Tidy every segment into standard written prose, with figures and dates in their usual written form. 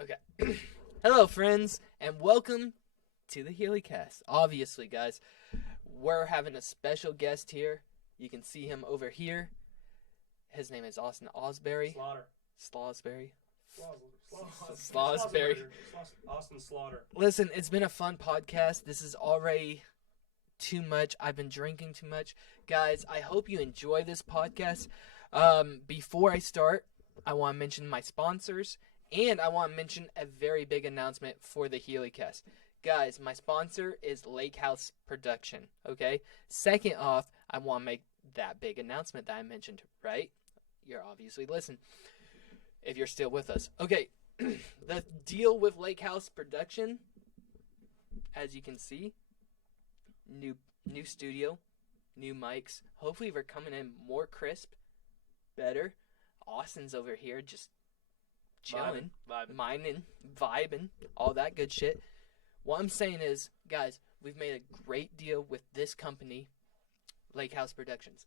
Okay. Hello, friends, and welcome to the HealyCast. Obviously, guys, we're having a special guest here. You can see him over here. His name is Austin Osbury. Slaughter. Slaughter. Austin Slaughter. Listen, it's been a fun podcast. This is already too much. I've been drinking too much. Guys, I hope you enjoy this podcast. Before I start, I want to mention my sponsors, and I want to mention a very big announcement for the HealyCast. Guys, my sponsor is Lake House Production, okay? Second off, I want to make that big announcement that I mentioned, right? You're obviously listening, if you're still with us. Okay, the deal with Lake House Production, as you can see, new studio, new mics. Hopefully we're coming in more crisp, better. Austin's over here just chilling, vibing, all that good shit. What I'm saying is, guys, we've made a great deal with this company, Lake House Productions.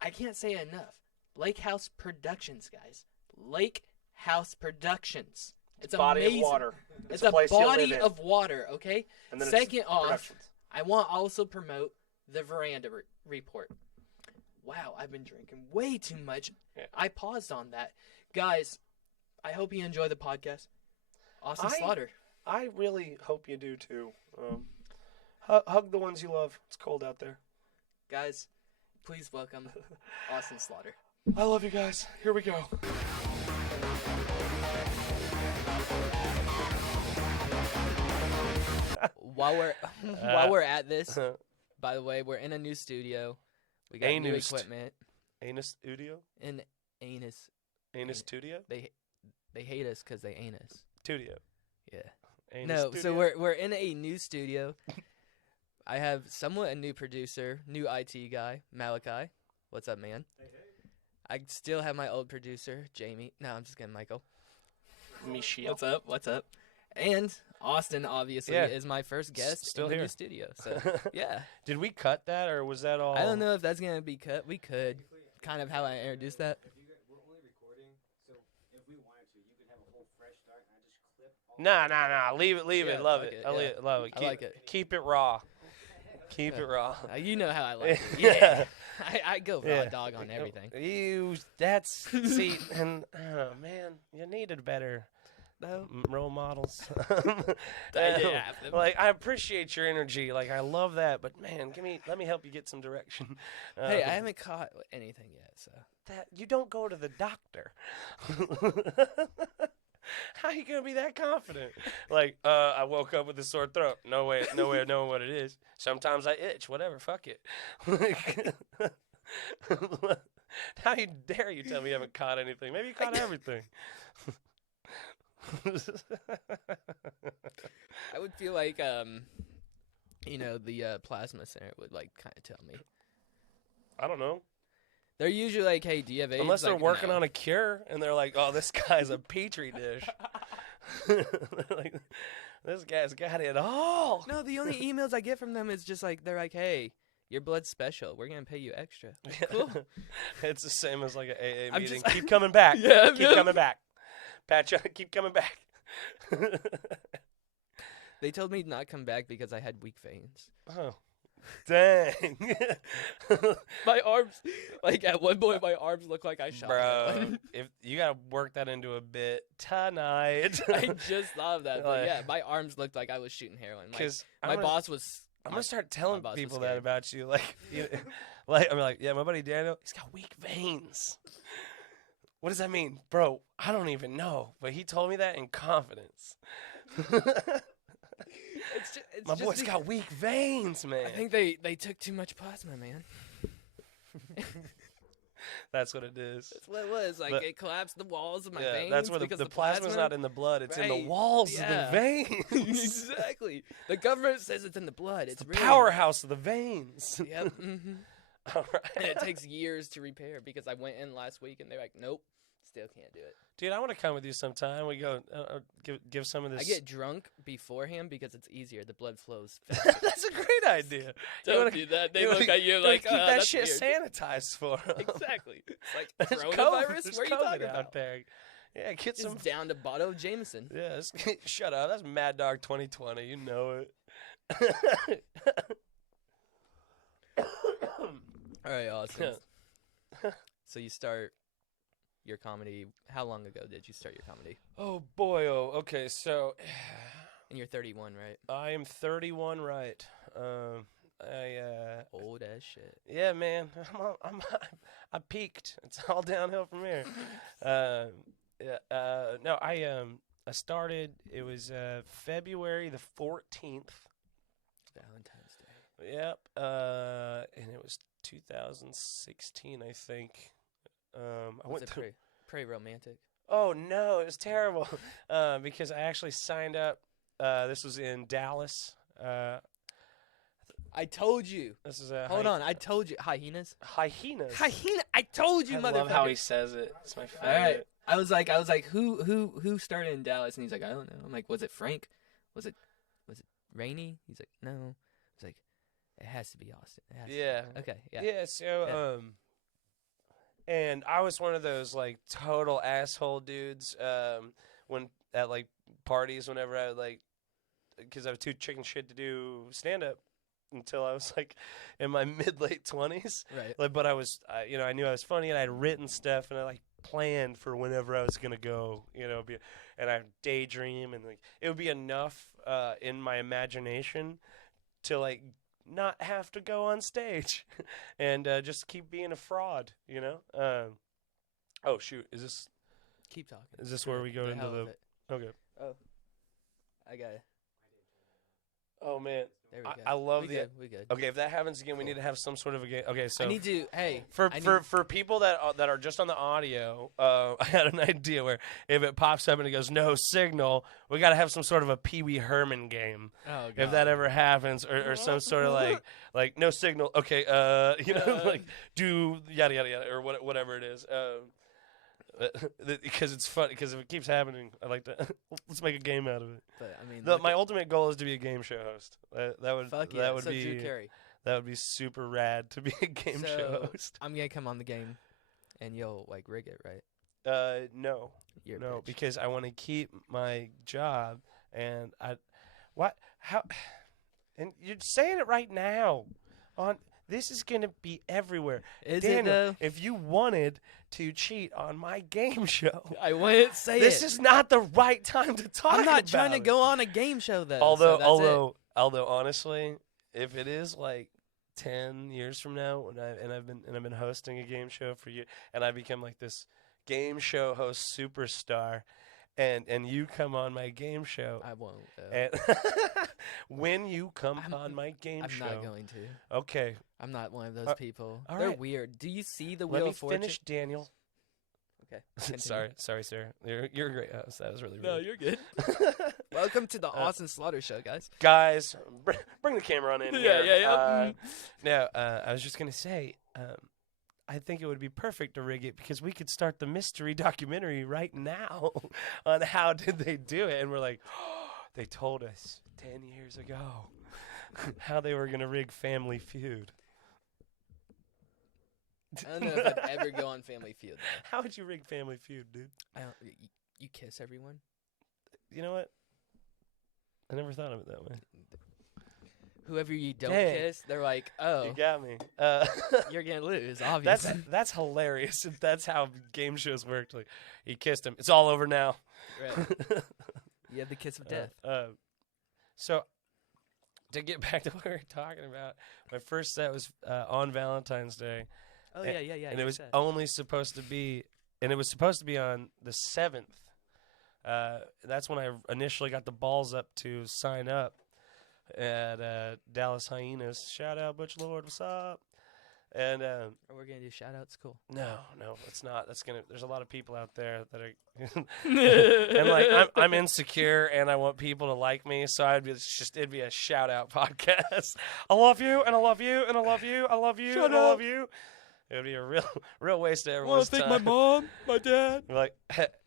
I can't say it enough. Lake House Productions, guys. Lake House Productions. It's body amazing. of water. It's a body of water, okay? And then Second off, I want to also promote the Veranda Report. Wow, I've been drinking way too much. Yeah. I paused on that. Guys, I hope you enjoy the podcast. Austin Slaughter. I really hope you do too. Hug the ones you love. It's cold out there. Guys, please welcome Austin Slaughter. I love you guys. Here we go. While we're at this, by the way, we're in a new studio. We got new equipment. Anus studio? In Anus. Anus studio? They hate us because they ain't us. Studio. Yeah. Anus No, studio? so we're in a new studio. I have somewhat a new producer, new IT guy, Malachi. What's up, man? Hey. I still have my old producer, Jamie. No, I'm just kidding, Michael. Michelle. What's up? And Austin, obviously, is my first guest Still in the here. new studio. So, yeah. Did we cut that, or was that all? I don't know if that's going to be cut. We could. Kind of how I introduced that. We're only recording, so if we wanted to, you could have a whole fresh start, and I just clip all Nah. Leave Yeah, it. Love fuck it. it, I yeah. love it. I like it. Keep it raw. Keep it raw. You know how I like it. Yeah. Yeah. I go raw Yeah. dog on everything. See, and oh man, you needed better role models. didn't have them. Like, I appreciate your energy. Like, I love that, but man, let me help you get some direction. Hey, I haven't caught anything yet, so. That you don't go to the doctor. How you gonna be that confident? Like, I woke up with a sore throat. No way of knowing what it is. Sometimes I itch. Whatever. Fuck it. How dare you tell me you haven't caught anything? Maybe you caught everything. I would feel like, the plasma center would, like, kind of tell me. I don't know. They're usually like, hey, do you have AIDS? Unless they're Like, working no. on a cure and they're like, oh, this guy's a petri dish. Like, this guy's got it all. No, the only emails I get from them is just like, they're like, hey, your blood's special. We're going to pay you extra. Cool. It's the same as like an AA I'm meeting. just- Keep coming back. Yeah, Keep coming back. Pat, keep coming back. They told me not come back because I had weak veins. Oh, dang. My arms, like at one point, my arms looked like I shot. Bro, someone. if you got to work that into a bit tonight. I just thought of that. But yeah, my arms looked like I was shooting heroin. My boss was. I'm gonna start telling boss was people that scared. about you. Like, like I'm like, yeah, my buddy Daniel, he's got weak veins. What does that mean, bro? I don't even know, but he told me that in confidence. It's My just boy's got weak veins, man. I think they took too much plasma, man. That's what it is. That's what it was. Like, it collapsed the walls of my veins. That's where because the plasma's not in the blood. It's in the Right, walls of yeah. the veins. Exactly. The government says it's in the blood. It's The really powerhouse of the veins. Yep. Mm-hmm. All right. And it takes years to repair because I went in last week and they're like, nope, still can't do it. Dude, I want to come with you sometime. We go give some of this. I get drunk beforehand because it's easier. The blood flows. That's a great idea. Don't do that. They look at you like, keep oh, that that's shit weird. sanitized for 'em. Exactly. It's like There's coronavirus. There's What are you COVID talking out about? there. Yeah, get some. Just down to bottle of Jameson. Yeah, shut up. That's Mad Dog 2020. You know it. All right, Austin. So you start your comedy. How long ago did you start your comedy? Oh boy. Oh, okay. So, And you're 31, right? I am 31. Right. Old as shit. Yeah, man. I peaked. It's all downhill from here. No, I started. It was February the 14th. Valentine's Day. Yep. And it was 2016, I think. I Was went it to. pretty romantic? Oh no, it was terrible. Because I actually signed up. This was in Dallas. I told you. This is a Hold on, I told you. Hyenas. hyenas. Hyena. I told you, I motherfucker. love how he says it. It's my favorite. All right. I was like, who started in Dallas? And he's like, I don't know. I'm like, was it Frank? Was it Rainey? He's like, no. I was like, it has to be Austin. It has to Yeah. be. Okay. Yeah. Yeah. So and I was one of those like total asshole dudes. When at like parties, whenever I would like, because I was too chicken shit to do stand up until I was like in my late 20s. Right. Like, but I was, I knew I was funny and I had written stuff and I like planned for whenever I was gonna go, and I daydream and like it would be enough in my imagination to like not have to go on stage and just keep being a fraud, Oh shoot, Keep talking. is this where we go into hell of the? it. Okay. Oh, I got it. Oh man, There we go. I love we the. good. We good. Okay, if that happens again, we need to have some sort of a game. Okay, so I need to. Hey. for people that are just on the audio, I had an idea where if it pops up and it goes no signal, we got to have some sort of a Pee Wee Herman game. Oh, God. If that ever happens, or some sort of like no signal. Okay, like do yada yada yada or whatever it is. Because it's fun. Because if it keeps happening, I like to let's make a game out of it. But I mean, My ultimate goal is to be a game show host. That would fuck yeah. that would so be Drew Carey. that would be super rad to be a game show So, host. I'm gonna come on the game, and you'll like rig it, right? No, You're a no, bitch. because I want to keep my job, and how, and you're saying it right now. This is gonna be everywhere. Is Daniel, it though? if you wanted to cheat on my game show, I wouldn't say this it. is not the right time to talk. I'm not about trying to it. go on a game show though. Although, so that's although, honestly, if it is like 10 years from now, I've been hosting a game show for you, and I become like this game show host superstar, and you come on my game show, I won't. Though. and when you come on my game I'm show, not going to. okay, I'm not one of those people. all They're right. weird. Do you see the let Wheel me of Fortune? finish, Daniel. Okay. sorry, sir. You're a great host. That was really No, rude. you're good. Welcome to the Austin Slaughter Show, guys. Guys, bring the camera on in. Yeah, here. yeah. No, I was just gonna say, I think it would be perfect to rig it because we could start the mystery documentary right now on how did they do it, and we're like, they told us 10 years ago how they were gonna rig Family Feud. I don't know if I'd ever go on Family Feud. Though. How would you rig Family Feud, dude? I don't. You kiss everyone. You know what? I never thought of it that way. Whoever you don't Dang. kiss, they're like, oh, You got me. you're gonna lose. Obviously. That's hilarious. If that's how game shows worked. Like, he kissed him. It's all over now. Right. You have the kiss of death. So, to get back to what we were talking about, my first set was on Valentine's Day. Oh yeah, yeah, yeah. And you it was said. only supposed to be, on the 7th. That's when I initially got the balls up to sign up at Dallas Hyenas. Shout out, Butch Lord, what's up? And We're gonna do shout outs. Cool. no, it's not. There's a lot of people out there that are, and like I'm insecure and I want people to like me, so it'd be a shout out podcast. I love you, and I love you, and I love you, I love you, Shout and I love out. you. It would be a real waste of I everyone's want to thank my time. mom, my dad. Like,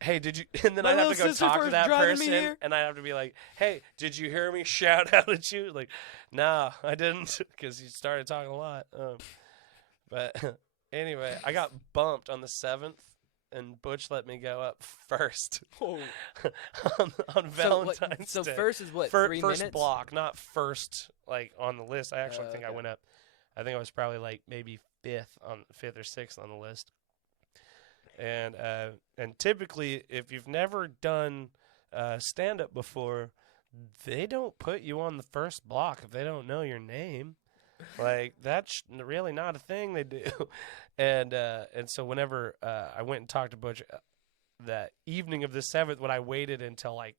hey, did you? And then My I'd have to little go sister talk for to that driving me person, here. and I'd have to be like, hey, did you hear me shout out at you? Like, nah, I didn't, because you started talking a lot. But anyway, I got bumped on the 7th, and Butch let me go up first Oh. on Valentine's So Day. first is what, 3 First minutes? block, not first like on the list. I actually think I Okay. went up. I think I was probably like maybe fifth or sixth on the list. And typically, if you've never done stand up before, they don't put you on the first block if they don't know your name. Like that's really not a thing they do. And so whenever I went and talked to Butch that evening of the 7th, when I waited until like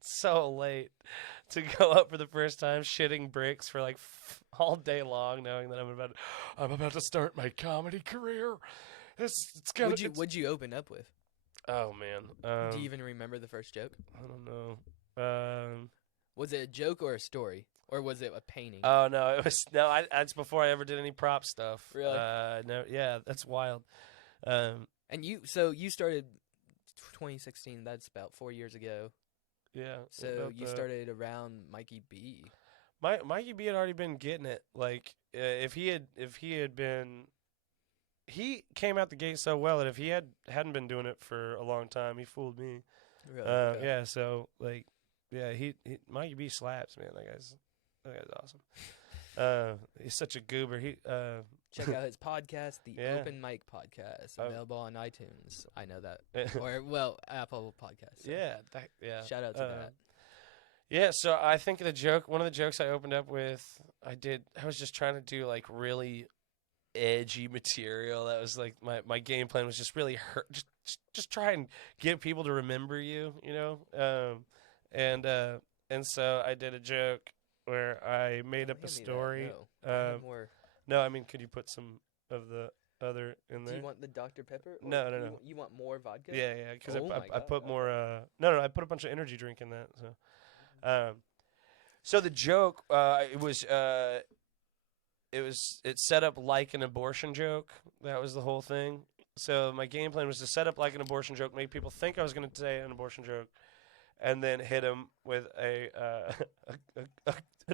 so late to go up for the first time, shitting bricks for like all day long, knowing that I'm about to start my comedy career. It's gonna. What'd you open up with? Oh man. Do you even remember the first joke? I don't know. Was it a joke or a story, or was it a painting? Oh no, it was that's before I ever did any prop stuff. Really? No, yeah, that's wild. And you started 2016. That's about 4 years ago. Yeah. So you started around Mikey B. Mikey B had already been getting it. Like if he had been, he came out the gate so well that if he hadn't been doing it for a long time, he fooled me. Really? Okay. Yeah. So like, yeah, he Mikey B slaps, man. That guy's awesome. He's such a goober. Check out his podcast, the Yeah. Open Mic Podcast, available on iTunes. I know that, Yeah. Apple Podcasts. So Yeah. shout out to that. Yeah, so I think one of the jokes I opened up with, I was just trying to do like really edgy material. That was like my game plan was just really just try and get people to remember you, you know? And so I did a joke where I made up a Hand me that. story. No. I have more. No, I mean, could you put some of the other in there? Do you want the Dr. Pepper? Or No. You want more vodka? Yeah, because Oh my I put God, more. No, I put a bunch of energy drink in that. So the joke, it's set up like an abortion joke. That was the whole thing. So my game plan was to set up like an abortion joke, make people think I was going to say an abortion joke, and then hit them with a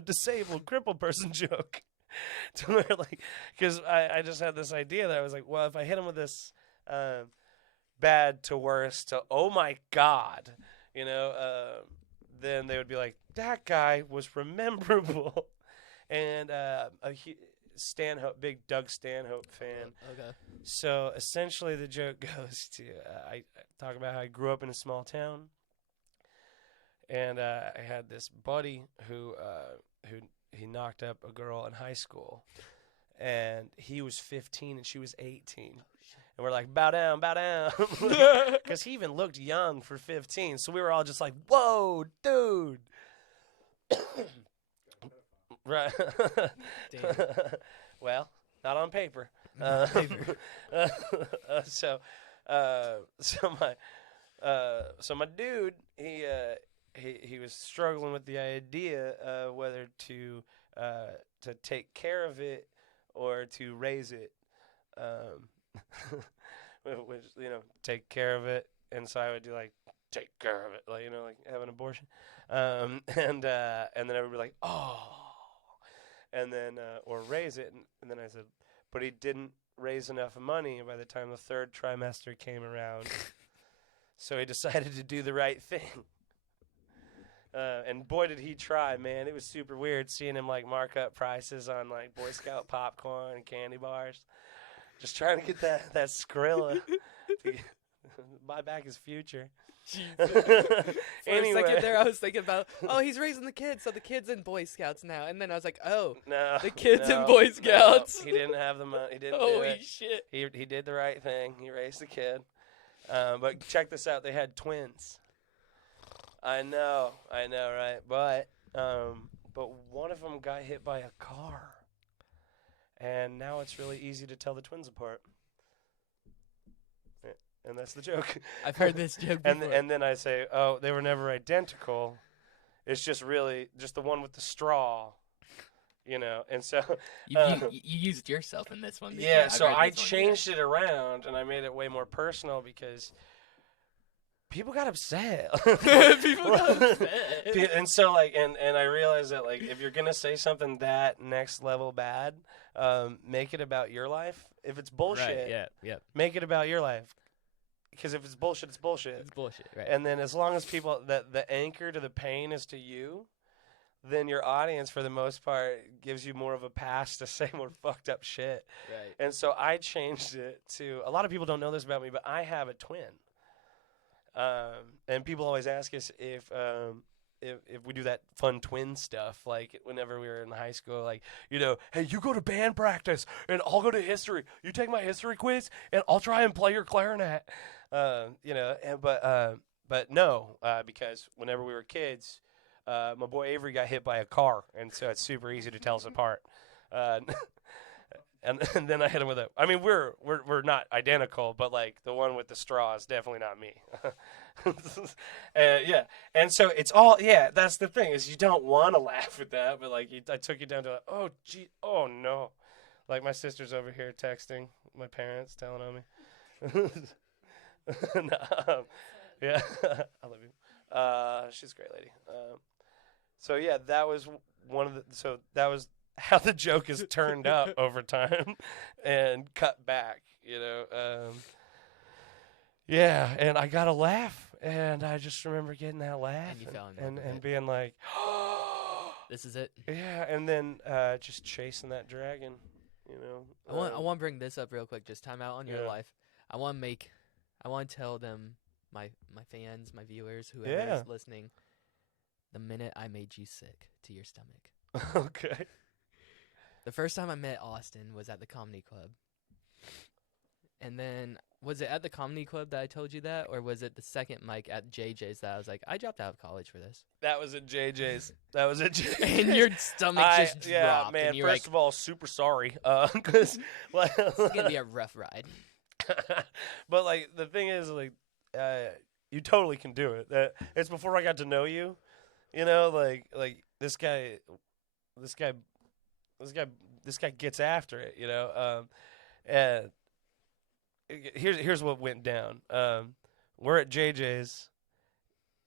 disabled, crippled person joke. To where, like, because I just had this idea that I was like, well, if I hit him with this bad to worse to oh my God, you know, then they would be like, that guy was rememberable. And big Doug Stanhope fan. Okay. So essentially the joke goes to I talk about how I grew up in a small town, and I had this buddy who he knocked up a girl in high school, and he was 15 and she was 18. And we're like, bow down, because he even looked young for 15. So we were all just like, whoa, dude. Right. Damn. Well, not on paper. So my dude, he was struggling with the idea of whether to take care of it or to raise it, which, you know, take care of it. And so I would do like take care of it, like, you know, like have an abortion, and then everybody would be like, oh. And then, or raise it. And then I said, but he didn't raise enough money by the time the 3rd trimester came around. So he decided to do the right thing. And boy, did he try, man. It was super weird seeing him, like, mark up prices on, like, Boy Scout popcorn and candy bars. Just trying to get that Skrilla to buy back his future. For Anyway. a second there, I was thinking about, oh, he's raising the kids, so the kid's in Boy Scouts now. And then I was like, oh, No, the kid's in Boy Scouts. No, he didn't have the money. He didn't do Holy it. shit. He did the right thing. He raised the kid. But check this out. They had twins. I know, right? But one of them got hit by a car. And now it's really easy to tell the twins apart. And that's the joke. I've heard this joke before. And then I say, oh, they were never identical. It's just the one with the straw, you know. And so You used yourself in this one. Before. yeah, I've so heard I this one, changed it around and I made it way more personal because people got upset. People got upset. And so like, and I realized that like, if you're gonna say something that next level bad, make it about your life. If it's bullshit, Right, yeah. make it about your life. because if it's bullshit, it's bullshit. It's bullshit, right? And then as long as people that the anchor to the pain is to you, then your audience for the most part gives you more of a pass to say more fucked up shit. Right. And so I changed it to, a lot of people don't know this about me, but I have a twin. And people always ask us if we do that fun twin stuff, like whenever we were in high school, like, you know, hey, you go to band practice and I'll go to history. You take my history quiz and I'll try and play your clarinet. You know, but no, because whenever we were kids, my boy Avery got hit by a car, and so it's super easy to tell us apart. And then I hit him with a. I mean, we're not identical, but like the one with the straw is definitely not me. Yeah, and so it's all. Yeah, that's the thing is you don't want to laugh at that, but like I took you down to oh gee, oh no, like my sister's over here texting my parents, telling on me. No, yeah, I love you. She's a great lady. So yeah, that was one of the. So that was how the joke is turned up over time and cut back, you know. Yeah, and I got a laugh, and I just remember getting that laugh And you fell in love with and it. being like, This is it. yeah, and then just chasing that dragon, you know. I want to bring this up real quick. Just time out on your Yeah. life. I want to tell them, my fans, my viewers, whoever Yeah. is listening, the minute I made you sick to your stomach. Okay. The first time I met Austin was at the comedy club. And then, was it at the comedy club that I told you that? Or was it the second mic at JJ's that I was like, I dropped out of college for this? That was at JJ's. That was at JJ's. And your stomach just dropped. Yeah, man. And you're First like, of all, super sorry, because it's going to be a rough ride. but like the thing is, like, you totally can do it. It's before I got to know you, you know. Like this guy gets after it, you know. And here's what went down. We're at JJ's.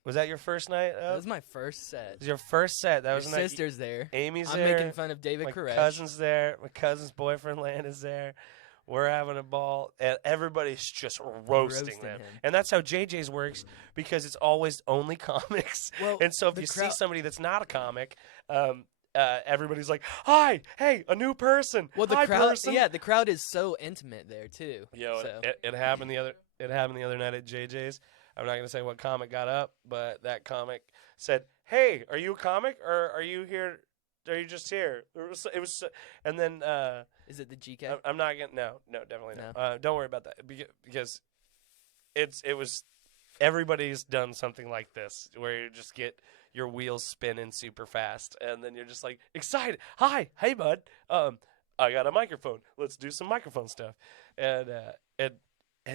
Was that your first night? That was my first set. It was your first set. That Your was the night sister's there. Amy's I'm there. making fun of David My Koresh. cousin's there. My cousin's boyfriend Landon's there. We're having a ball, and everybody's just roasting them. him. And that's how JJ's works, because it's always only comics. Well, And so if the you see crowd- somebody that's not a comic, everybody's like, "Hi, hey, a new person." Well, the Hi, crowd, person. yeah, the crowd is so intimate there too. Yo, so. it happened the other night at JJ's. I'm not gonna say what comic got up, but that comic said, "Hey, are you a comic, or are you here? Are you just here?" It was, and then. Is it the GK? I'm not gonna. No, definitely No. not. Don't worry about that because it was everybody's done something like this where you just get your wheels spinning super fast, and then you're just like excited. Hi, hey bud. I got a microphone. Let's do some microphone stuff. And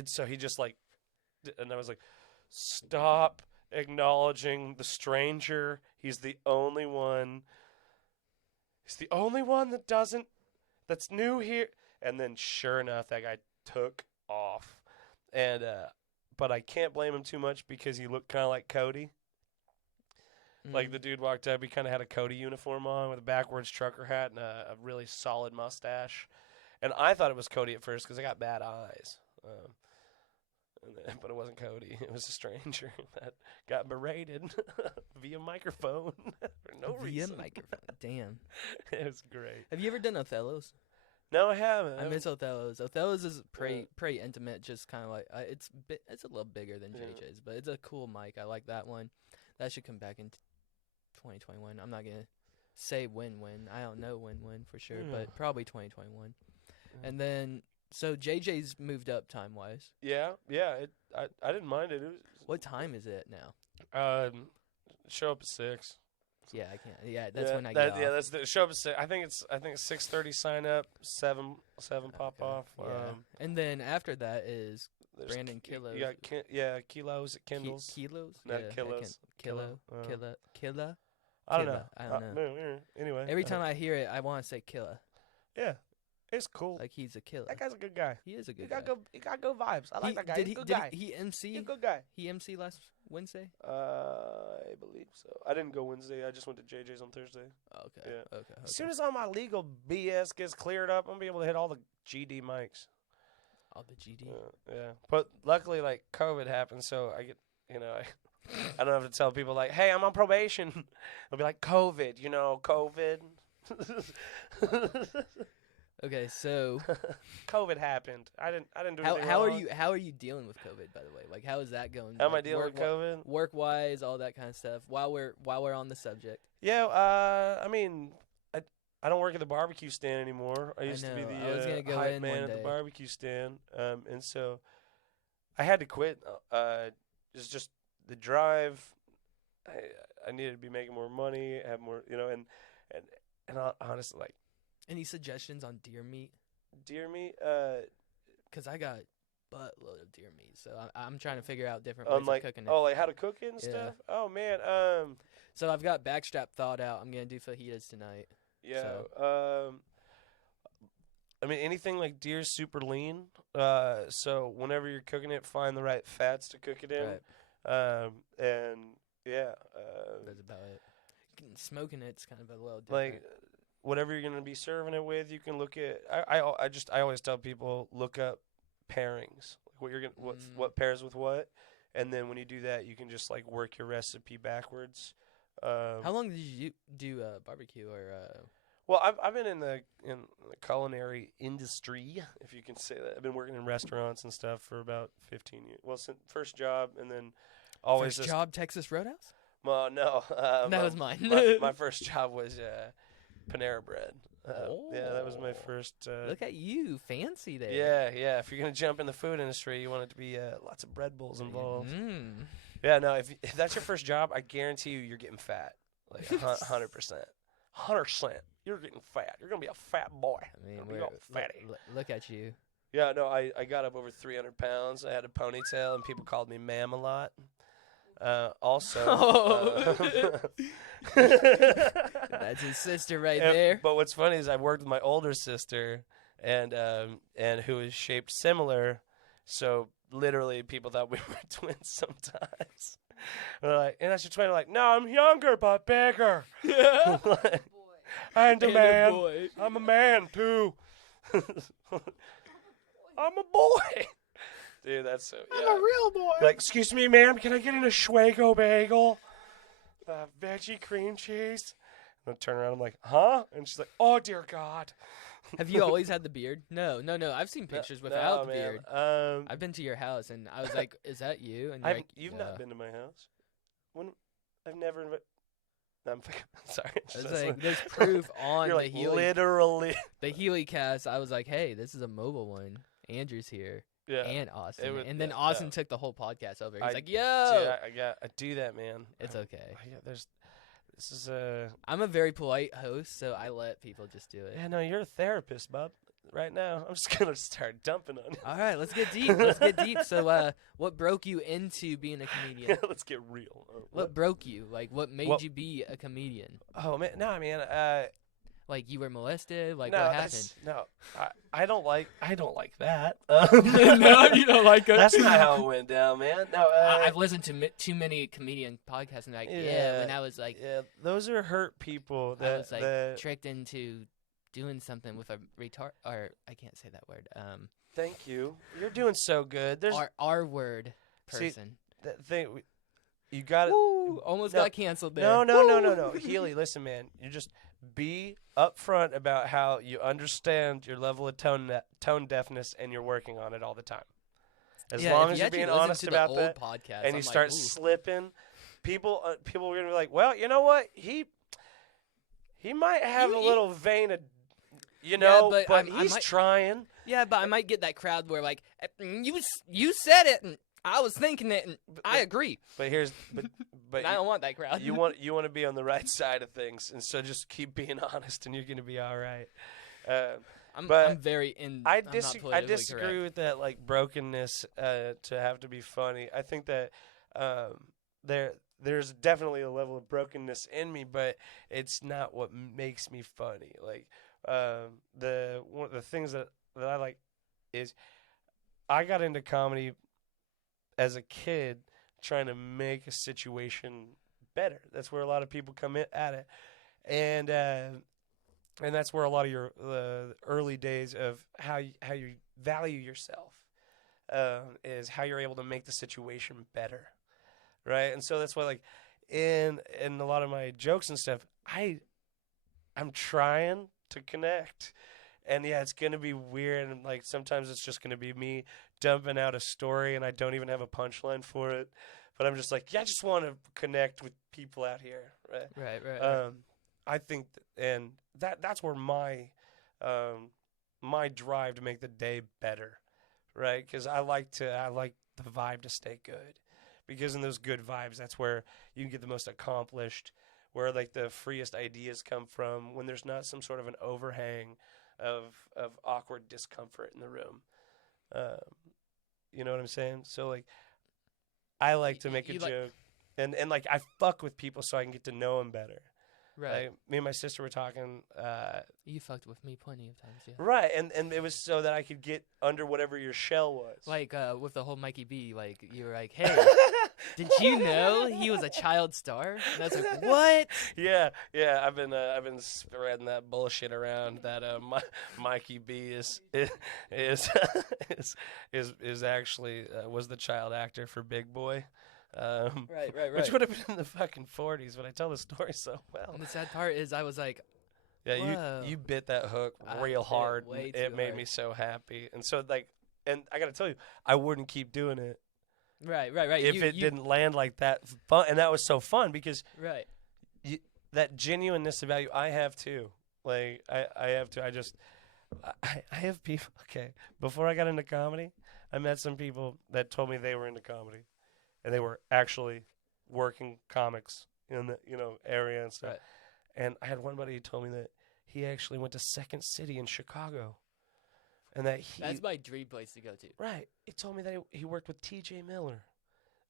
so he just like, and I was like, stop acknowledging the stranger. He's the only one. He's the only one that doesn't. That's new here. And then sure enough, that guy took off. And but I can't blame him too much because he looked kind of like Cody. Like the dude walked up, he kind of had a Cody uniform on with a backwards trucker hat and a really solid mustache. And I thought it was Cody at first because I got bad eyes. But it wasn't Cody. It was a stranger that got berated via microphone for no reason. Via microphone. Damn. It was great. Have you ever done Othello's? No, I haven't. I miss Othello's. Othello's is pretty intimate, just kind of like it's a little bigger than JJ's, but it's a cool mic. I like that one. That should come back in 2021. I'm not gonna say when. I don't know when for sure, but probably 2021. And then so JJ's moved up time wise. Yeah. I didn't mind it. What time is it now? Show up at 6. Yeah, I can't. Yeah, that's when I get off. Yeah, that's the show up at 6. I think it's 6:30 sign up, 7 pop Okay. off. Yeah. And then after that is There's Brandon Kilos. You got Kilos at Kindles. Kilos? Not Yeah, Kilos. Kilo. I don't know. I don't know. Anyway. Every time I hear it, I want to say Killa. Yeah, it's cool. Like he's a killer. That guy's a good guy. He is a You good got guy. you got good vibes. I like that guy. He's a good guy. He MC? He's a good guy. He MC last Wednesday? I believe so. I didn't go Wednesday. I just went to JJ's on Thursday. Okay. Yeah. Okay. As soon as all my legal BS gets cleared up, I'm gonna be able to hit all the GD mics. Oh, the GD. Yeah, but luckily, like COVID happened, so I get, I don't have to tell people like, "Hey, I'm on probation." I'll be like, "COVID, COVID." Okay, so COVID happened. I didn't do anything how wrong. how are you dealing with COVID, by the way? Like, how is that going? How am I like, dealing with COVID? Work wise, all that kind of stuff. While we're on the subject. Yeah, I mean, I don't work at the barbecue stand anymore. I used to be know. the I was gonna go hype in man one at the day. barbecue stand, and so I had to quit. It's just the drive. I needed to be making more money, have more, and honestly, like Any suggestions on deer meat? deer meat. Because I got buttload of deer meat, so I'm trying to figure out different On ways like of cooking it. like how to cook it and Yeah. stuff. Oh man, So I've got backstrap thawed out. I'm gonna do fajitas tonight. yeah. I mean anything like deer's super lean. So whenever you're cooking it, find the right fats to cook it in. Right. And yeah. That's about it. Smoking it's kind of a little different. Like whatever you're gonna be serving it with, you can look at. I always tell people look up pairings, like what you're gonna what pairs with what, and then when you do that, you can just like work your recipe backwards. How long did you do barbecue or? Well, I've been in the culinary industry, if you can say that. I've been working in restaurants and stuff for about 15 years. Well, since first job, and then always First job, Texas Roadhouse. Well, no, That was mine. my first job was Panera Bread. Yeah, that was my first. Look at you, fancy there. Yeah. If you're gonna jump in the food industry, you want it to be lots of bread bowls involved. Mm. Yeah, no. If that's your first job, I guarantee you're getting fat, like 100%. 100%. You're getting fat. You're gonna be a fat boy. I mean, You're gonna be all fatty. look at you. Yeah, no. I got up over 300 pounds. I had a ponytail, and people called me ma'am a lot. Also, That's his sister right there. But what's funny is I've worked with my older sister, and who is shaped similar. So literally, people thought we were twins sometimes. They're like, and that's your twin. I'm like, no, I'm younger but bigger. Yeah. I'm a man. Boy. I'm a man too. I'm a boy. Dude, that's so. Yeah. I'm a real boy. Like, excuse me, ma'am, can I get an Oswego bagel? Veggie cream cheese? And I turn around, I'm like, huh? And she's like, oh, dear God. Have you always had the beard? No. I've seen pictures without the man. beard. I've been to your house, and I was like, is that you? And you're like, you've yeah. not been to my house. I've never invited. No, I'm sorry. It's like, there's proof on You're the like, Healy. literally. The Healy cast, I was like, hey, this is a mobile one. Andrew's here. Yeah. And Austin. would- and then yeah, Austin no. took the whole podcast over. He's I- like, yo. Dude, I do that, man. It's okay. This is I'm a very polite host, so I let people just do it. Yeah, no, you're a therapist, bub. Right now, I'm just gonna start dumping on you. All right, let's get deep. So, what broke you into being a comedian? Let's get real. What broke you? Like, what made you be a comedian? Oh man, no, man. Like, you were molested? Like, no, what happened? I don't like that. No, you don't like it. That's not how it went down, man. No, I've listened to too many comedian podcasts, and like, when I was like, those are hurt people. I was like tricked into doing something with a retard, or I can't say that word. Thank you. You're doing so good. There's R word person. that thing. You got it. Almost got canceled there. No. Healy, listen, man. You just be upfront about how you understand your level of tone deafness, and you're working on it all the time. As long as you're being honest about that, and you start slipping, people are gonna be like, well, you know what? He might have a little vein of, but he's trying. Yeah, but I might get that crowd where like, you said it, and I was thinking it, and I agree. But but I don't want that crowd. You want to be on the right side of things, and so just keep being honest, and you're gonna be all right. I'm very I disagree with that, like brokenness to have to be funny. I think that there's definitely a level of brokenness in me, but it's not what makes me funny. Like one of the things that I like is I got into comedy as a kid trying to make a situation better. That's where a lot of people come at it, and that's where a lot of your early days of how you value yourself is how you're able to make the situation better, right? And so that's why, like, in a lot of my jokes and stuff, I'm trying to connect. And yeah, it's gonna be weird, and like sometimes it's just gonna be me dumping out a story, and I don't even have a punchline for it. But I'm just like, yeah, I just want to connect with people out here, right? Right. I think, and that's where my drive to make the day better, right? Because I like the vibe to stay good, because in those good vibes, that's where you can get the most accomplished, where like the freest ideas come from, when there's not some sort of an overhang of awkward discomfort in the room. You know what I'm saying? So like, I like to make a joke, and like I fuck with people so I can get to know them better. Right. Like, me and my sister were talking. You fucked with me plenty of times, yeah. Right, and it was so that I could get under whatever your shell was. Like with the whole Mikey B, like you were like, hey, did you know he was a child star? And I was like, what? Yeah. I've been spreading that bullshit around that Mikey B is actually was the child actor for Big Boy. Right. Which would have been in the fucking 40s, but I tell the story so well. And the sad part is I was like, yeah, whoa. you bit that hook I real bit hard. way It too made hard. me so happy. And so like, and I got to tell you, I wouldn't keep doing it Right. if it didn't land like that. Fun, and that was so fun because Right. that genuineness about you, I have too. Like I have to. I have people. Okay, before I got into comedy, I met some people that told me they were into comedy, and they were actually working comics in the area and stuff. Right. And I had one buddy who told me that he actually went to Second City in Chicago, and that That's my dream place to go to. right. He told me that he worked with T.J. Miller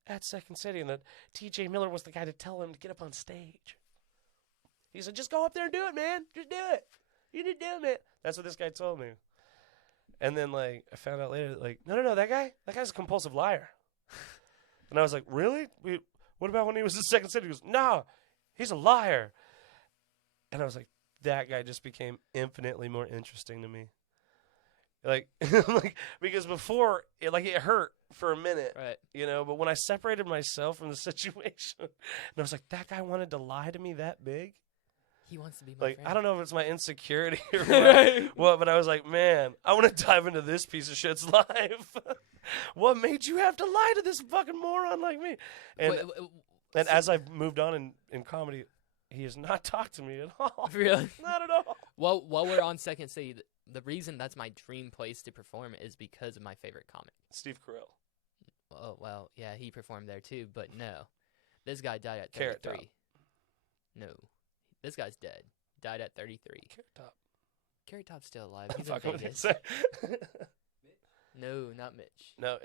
at Second City, and that T.J. Miller was the guy to tell him to get up on stage. He said, "Just go up there and do it, man. Just do it. You need to do it." That's what this guy told me. And then like I found out later, like no, that guy's a compulsive liar. And I was like, really? What about when he was in Second City? He goes, no, he's a liar. And I was like, that guy just became infinitely more interesting to me. Like, because before, it hurt for a minute, Right. but when I separated myself from the situation, and I was like, that guy wanted to lie to me that big? He wants to be my Like, friend. I don't know if it's my insecurity or Right. what, but I was like, man, I want to dive into this piece of shit's life. What made you have to lie to this fucking moron like me? And so, as I've moved on in comedy, he has not talked to me at all. Really? Not at all. Well, while we're on Second City, the reason that's my dream place to perform is because of my favorite comic. Steve Carell. Oh, well, yeah, he performed there too, but no. This guy died at Carrot 33. Top. No. This guy's dead. Died at 33. Carrot Top. Carrot Top's still alive. He's in Fuck, what did I Vegas. say? No, not Mitch. No,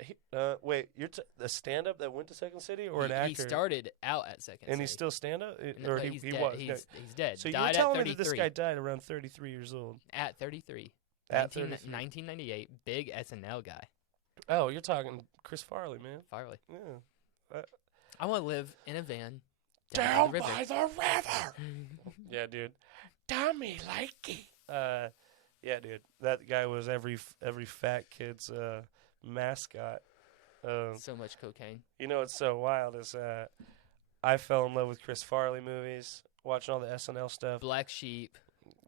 wait, you're the stand-up that went to Second City, or an actor? He started out at Second City. And he's still stand-up? No, Or he's he dead. was? He's dead. So died you're at telling 33. me that this guy died around 33 years old? At 33. At 19, 33. 1998, big SNL guy. Oh, you're talking Chris Farley, man. Farley. Yeah. I want to live in a van Down by by the river. Yeah, dude. Tommy Likey. Yeah, dude. That guy was every fat kid's mascot. So much cocaine. You know what's so wild is I fell in love with Chris Farley movies, watching all the SNL stuff. Black Sheep.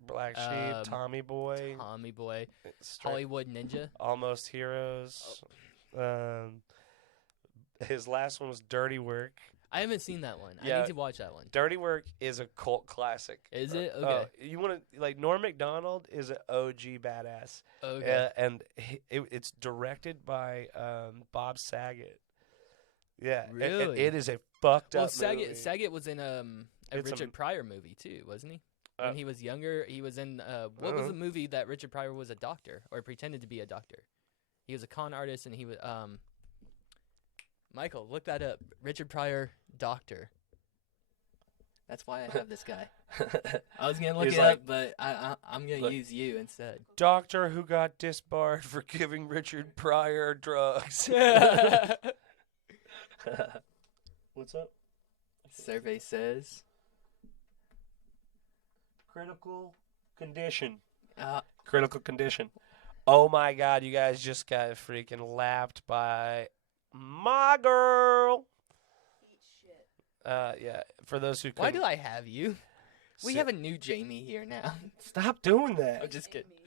Black Sheep, Tommy Boy, Hollywood Ninja. Almost Heroes. His last one was Dirty Work. I haven't seen that one. Yeah. I need to watch that one. Dirty Work is a cult classic. Is it? Okay. You want to Norm Macdonald is an OG badass. Okay. And it's directed by Bob Saget. Yeah. Really? It is a fucked Well, up movie. Saget was in a Richard Pryor movie too, wasn't he? When he was younger, he was in what was the movie that Richard Pryor was a doctor or pretended to be a doctor? He was a con artist, and he was Michael, look that up. Richard Pryor, doctor. That's why I have this guy. I was gonna look it up, but I'm gonna use you instead. Doctor who got disbarred for giving Richard Pryor drugs. What's up? Survey says Critical condition. uh, Critical condition. Oh my God, you guys just got freaking lapped by my girl. Eat shit. Yeah. For those who Why couldn't, do I have you? We have a new Jamie here now. stop doing that. I'm just kidding. Me.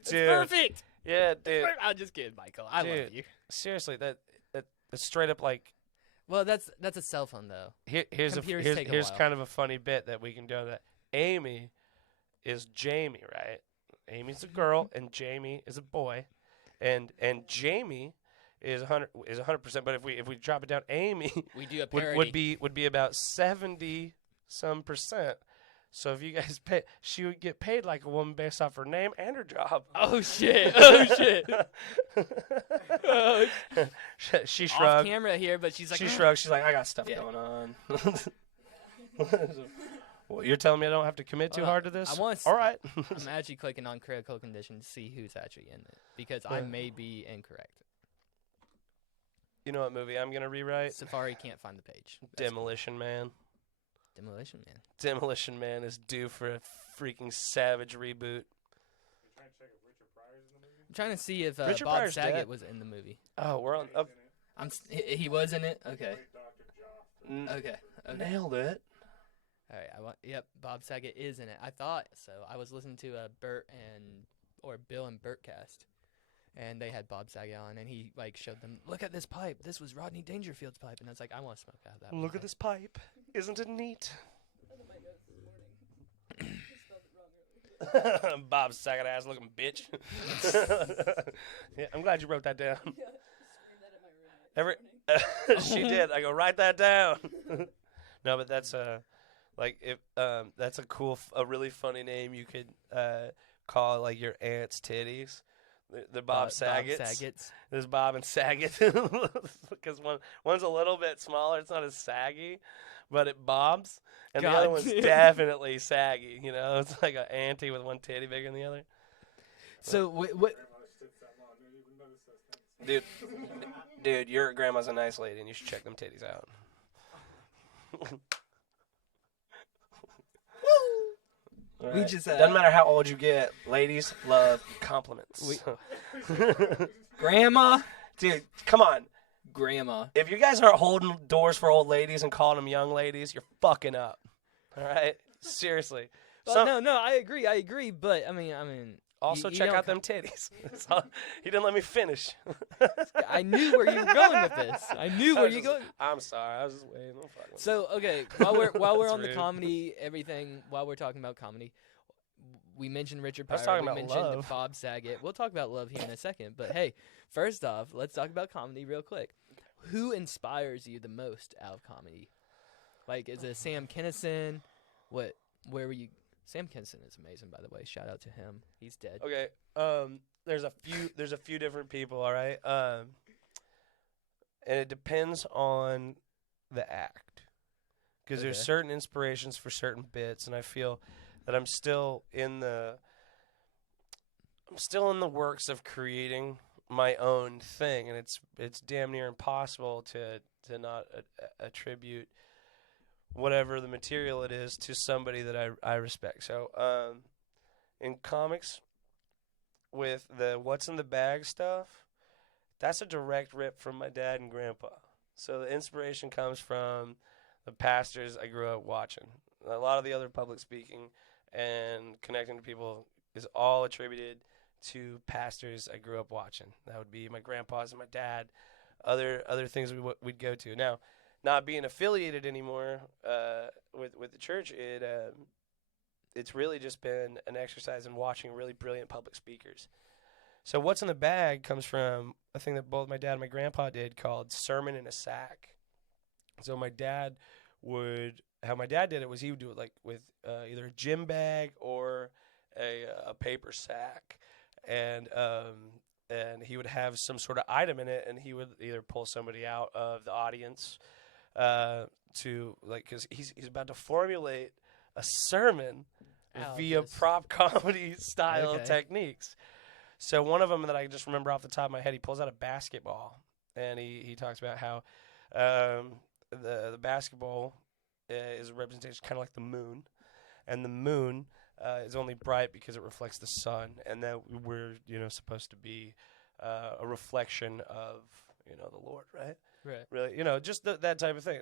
It's Dude. perfect. Yeah, dude. I'm just kidding, Michael. I love Dude. you. Seriously, that's straight up like. Well, that's a cell phone though. Here's Computers take a here's while. kind of a funny bit that we can do. That Amy is Jamie, right? Amy's a girl and Jamie is a boy, and Jamie is 100%. But if we drop it down, Amy We do a parody. would be about 70 some percent. So if you guys pay, she would get paid like a woman based off her name and her job. Oh shit! Oh shit! Oh, She off shrugged. camera here, but she's like, She shrugged. She's like, I got stuff Yeah. going on. Well, you're telling me I don't have to commit too hard to this? I want. All right. I'm actually clicking on critical condition to see who's actually in it because I may be incorrect. You know what movie I'm gonna rewrite? Safari can't find the page. That's Demolition Man. Demolition Man. Demolition Man is due for a freaking savage reboot. I'm trying to see if Richard Bob Pryor's Saget dead. was in the movie. Oh, we're on. He was in it. Okay. Okay. Nailed it. All right. Yep. Bob Saget is in it. I thought so. I was listening to a Bill and Bert cast, and they had Bob Saget on, and he like showed them, look at this pipe. This was Rodney Dangerfield's pipe, and I was like, I want to smoke out of that. Look at this pipe. Isn't it neat? Bob Saget ass looking bitch. Yeah, I'm glad you wrote that down. She did. I go write that down. No, but that's like if that's a really funny name you could call like your aunt's titties. The Bob Saget's. Bob Saget's. There's Bob and Saget because one's a little bit smaller. It's not as saggy, but it bobs, and the other God one's damn. definitely saggy. You know, it's like an auntie with one titty bigger than the other. So what? Dude, your grandma's a nice lady, and you should check them titties out. We just doesn't matter how old you get. Ladies love compliments. Grandma. Dude, come on. Grandma. If you guys aren't holding doors for old ladies and calling them young ladies, you're fucking up. All right, seriously. Well, no, I agree, but I mean, Also, you check don't out them titties. He didn't let me finish. I knew where you were going with this. I knew where you going. I'm sorry. I was just waiting. So okay, while we're That's on the rude. comedy, everything. While we're talking about comedy, we mentioned Richard I was Pryor. talking We about mentioned love. Bob Saget. We'll talk about love here in a second. But hey, first off, let's talk about comedy real quick. Who inspires you the most out of comedy? Like, is it Sam Kinison? Where were you? Sam Kinison is amazing, by the way. Shout out to him. He's dead. Okay. There's a few different people. All right. And it depends on the act, because there's Okay. certain inspirations for certain bits, and I feel that I'm still in the works of creating my own thing, and it's damn near impossible to not attribute whatever the material it is to somebody that I respect. So in comics, with the what's in the bag stuff, that's a direct rip from my dad and grandpa. So the inspiration comes from the pastors I grew up watching. A lot of the other public speaking and connecting to people is all attributed to pastors I grew up watching. That would be my grandpas and my dad. Other things we'd go to. Now, not being affiliated anymore with the church, it's really just been an exercise in watching really brilliant public speakers. So what's in the bag comes from a thing that both my dad and my grandpa did called sermon in a sack. So how my dad did it was he would do it like with either a gym bag or a paper sack, and he would have some sort of item in it, and he would either pull somebody out of the audience to like, because he's about to formulate a sermon via prop comedy style techniques. So one of them that I just remember off the top of my head, he pulls out a basketball, and he talks about how the basketball is a representation kind of like the moon, and the moon is only bright because it reflects the sun, and that we're supposed to be a reflection of the Lord, right? Right. Really, just that type of thing.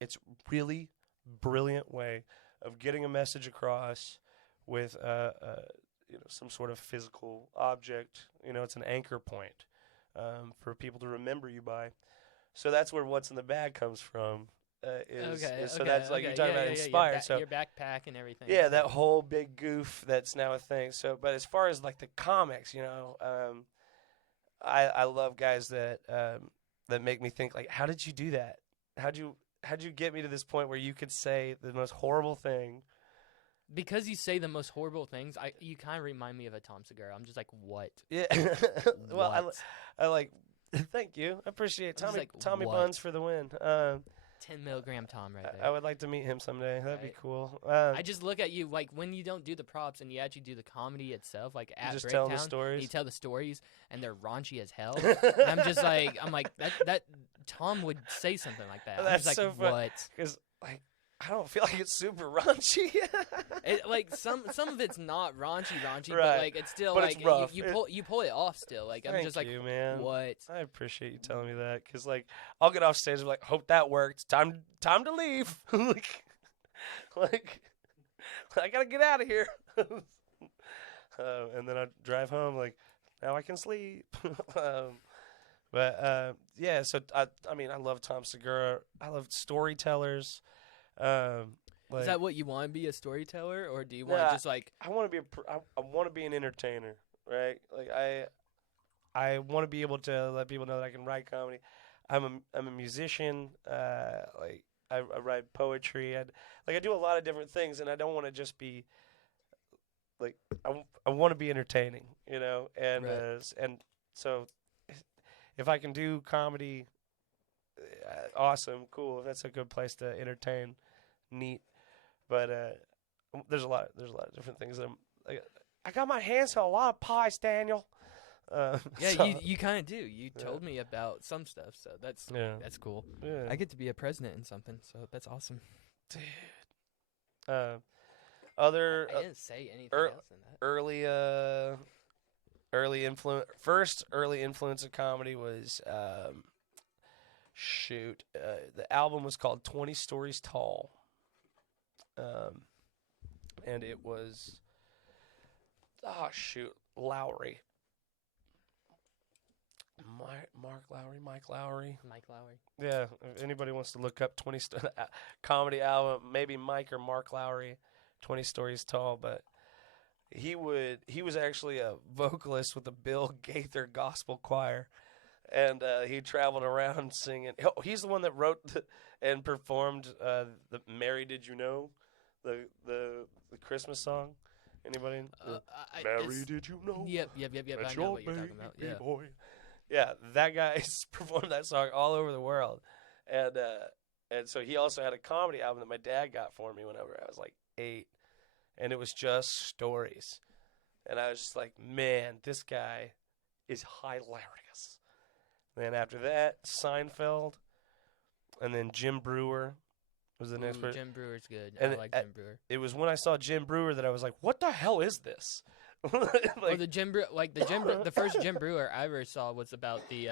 It's really brilliant way of getting a message across with some sort of physical object. It's an anchor point for people to remember you by. So that's where What's in the Bag comes from. So that's like you're talking about inspired. So your backpack and everything. yeah, that whole big goof that's now a thing. So, but as far as like the comics, I love guys that make me think like, how did you do that? How'd you get me to this point where you could say the most horrible thing? Because you say the most horrible things, you kind of remind me of a Tom Segura. I'm just like, what? Yeah. Well, I like. Thank you. I appreciate Tommy what? Buns for the win. 10 milligram Tom right there. I would like to meet him someday. That'd be cool. I just look at you like when you don't do the props and you actually do the comedy itself, like at just Bricktown, tell the stories. you tell the stories and they're raunchy as hell. And I'm just like, that Tom would say something like that. That's I'm just like, so fun. what? Because like I don't feel like it's super raunchy. Like some of it's not raunchy, right. but like it's still but like it's rough. you pull it off still. Like I'm just like, you, man. what? I appreciate you telling me that because like I'll get off stage and be like, hope that worked. Time to leave. like I gotta get out of here. And then I drive home like now I can sleep. Yeah. So I mean I love Tom Segura. I love storytellers. Is that what you want to be, a storyteller, or do you want to just like? I want to be I want to be an entertainer, right? Like I want to be able to let people know that I can write comedy. I'm a musician. Like I write poetry. I do a lot of different things, and I don't want to just be like I want to be entertaining, and Right. and so if I can do comedy, awesome, cool. If that's a good place to entertain, neat. But there's a lot of different things that I got my hands on a lot of pies, Daniel. Yeah, so, you kind of do. You told me about some stuff, so that's cool. Yeah. I get to be a president in something, so that's awesome. Dude. Other I didn't say anything else in that. early influence of comedy was the album was called 20 Stories Tall. And it was Lowry. Mike Lowry. Yeah, if anybody wants to look up 20 comedy album, maybe Mike or Mark Lowry, 20 Stories Tall, but he was actually a vocalist with the Bill Gaither Gospel Choir. And he traveled around singing. Oh, he's the one that wrote and performed the "Mary Did You Know," the Christmas song. Anybody? Mary, did you know? Yep. I know what you're talking about. Yeah. Boy. Yeah, that guy's performed that song all over the world, and so he also had a comedy album that my dad got for me whenever I was like 8, and it was just stories, and I was just like, man, this guy is hilarious. Then after that, Seinfeld, and then Jim Brewer was the next person. Jim Brewer's good. And I like Jim Brewer. It was when I saw Jim Brewer that I was like, "What the hell is this?" The first Jim Brewer I ever saw was about the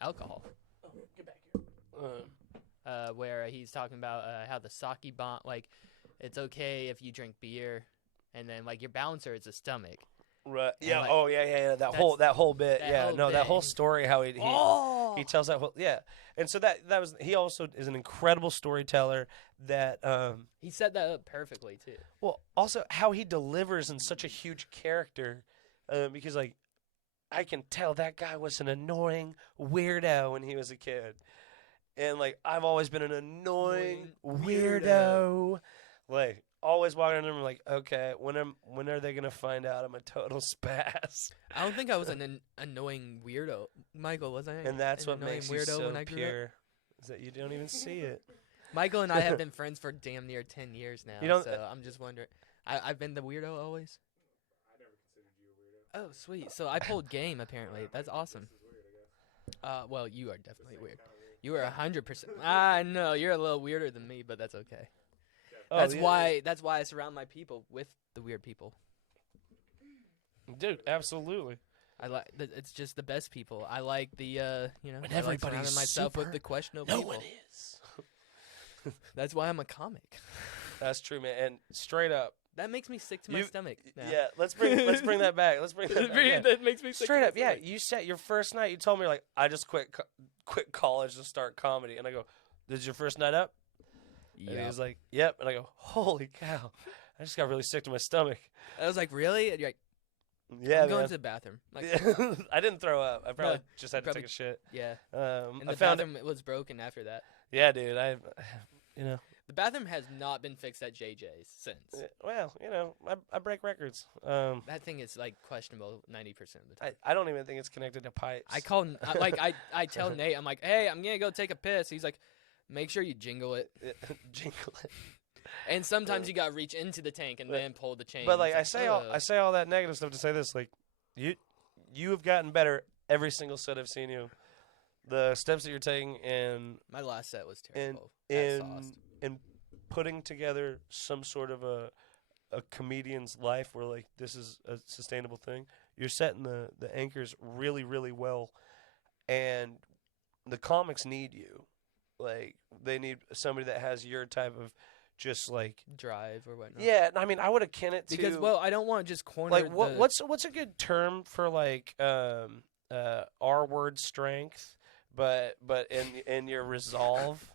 alcohol. Oh, get back here. Where he's talking about how the sake bomb, like it's okay if you drink beer, and then like your balancer is the stomach. Right. Yeah. Like, yeah. That whole bit. That whole story. How he tells that whole And so that was he also is an incredible storyteller. That he set that up perfectly too. Well, also how he delivers in such a huge character, because like I can tell that guy was an annoying weirdo when he was a kid, and like I've always been an annoying weirdo. Like. Always walking in and like, okay, when are they gonna find out I'm a total spaz? I don't think I was an annoying weirdo, Michael. Was I? And that's what annoying makes you weirdo so when I grew pure, up? is that you don't even see it. Michael and I have been friends for damn near 10 years now. You don't- so I'm just wondering. I've been the weirdo always. I never considered you a weirdo. Oh, sweet. So I pulled game apparently. That's awesome. This is weird, I guess. Well, you are definitely weird. Kinda weird. You are 100%. I know you're a little weirder than me, but that's okay. That's yeah. That's why I surround my people with the weird people. Dude, absolutely. I like. It's just the best people. I like the When I like everybody's surrounding myself with super, the questionable no people. one is. That's why I'm a comic. That's true, man. And straight up, That makes me sick to my stomach. Now. yeah. Let's bring that back. Let's bring that back. Yeah. That makes me sick Straight to up, my yeah. stomach. You said your first night. You told me, you're like, I just quit college to start comedy, and I go, "This is your first night up?" And he was like, "Yep." And I go, "Holy cow!" I just got really sick to my stomach. I was like, really? And you're like, Yeah, I'm going man. to the bathroom. Like, I didn't throw up. I probably No, just had to probably- take a shit. yeah. And I the found bathroom was broken after that. Yeah, dude. The bathroom has not been fixed at JJ's since. Well, I break records. That thing is like questionable 90% of the time. I don't even think it's connected to pipes. I tell Nate, I'm like, hey, I'm gonna go take a piss. He's like, make sure you jingle it. Jingle it. And sometimes you gotta reach into the tank and then pull the chain. But like It's I say all that negative stuff to say this, like you have gotten better every single set I've seen you. The steps that you're taking and my last set was terrible. in putting together some sort of a comedian's life where like this is a sustainable thing. You're setting the anchors really, really well, and the comics need you. Like they need somebody that has your type of just like drive or whatnot. Yeah, I mean I would akin it to because I don't want to just corner like what's a good term for like R word strength, but in your resolve.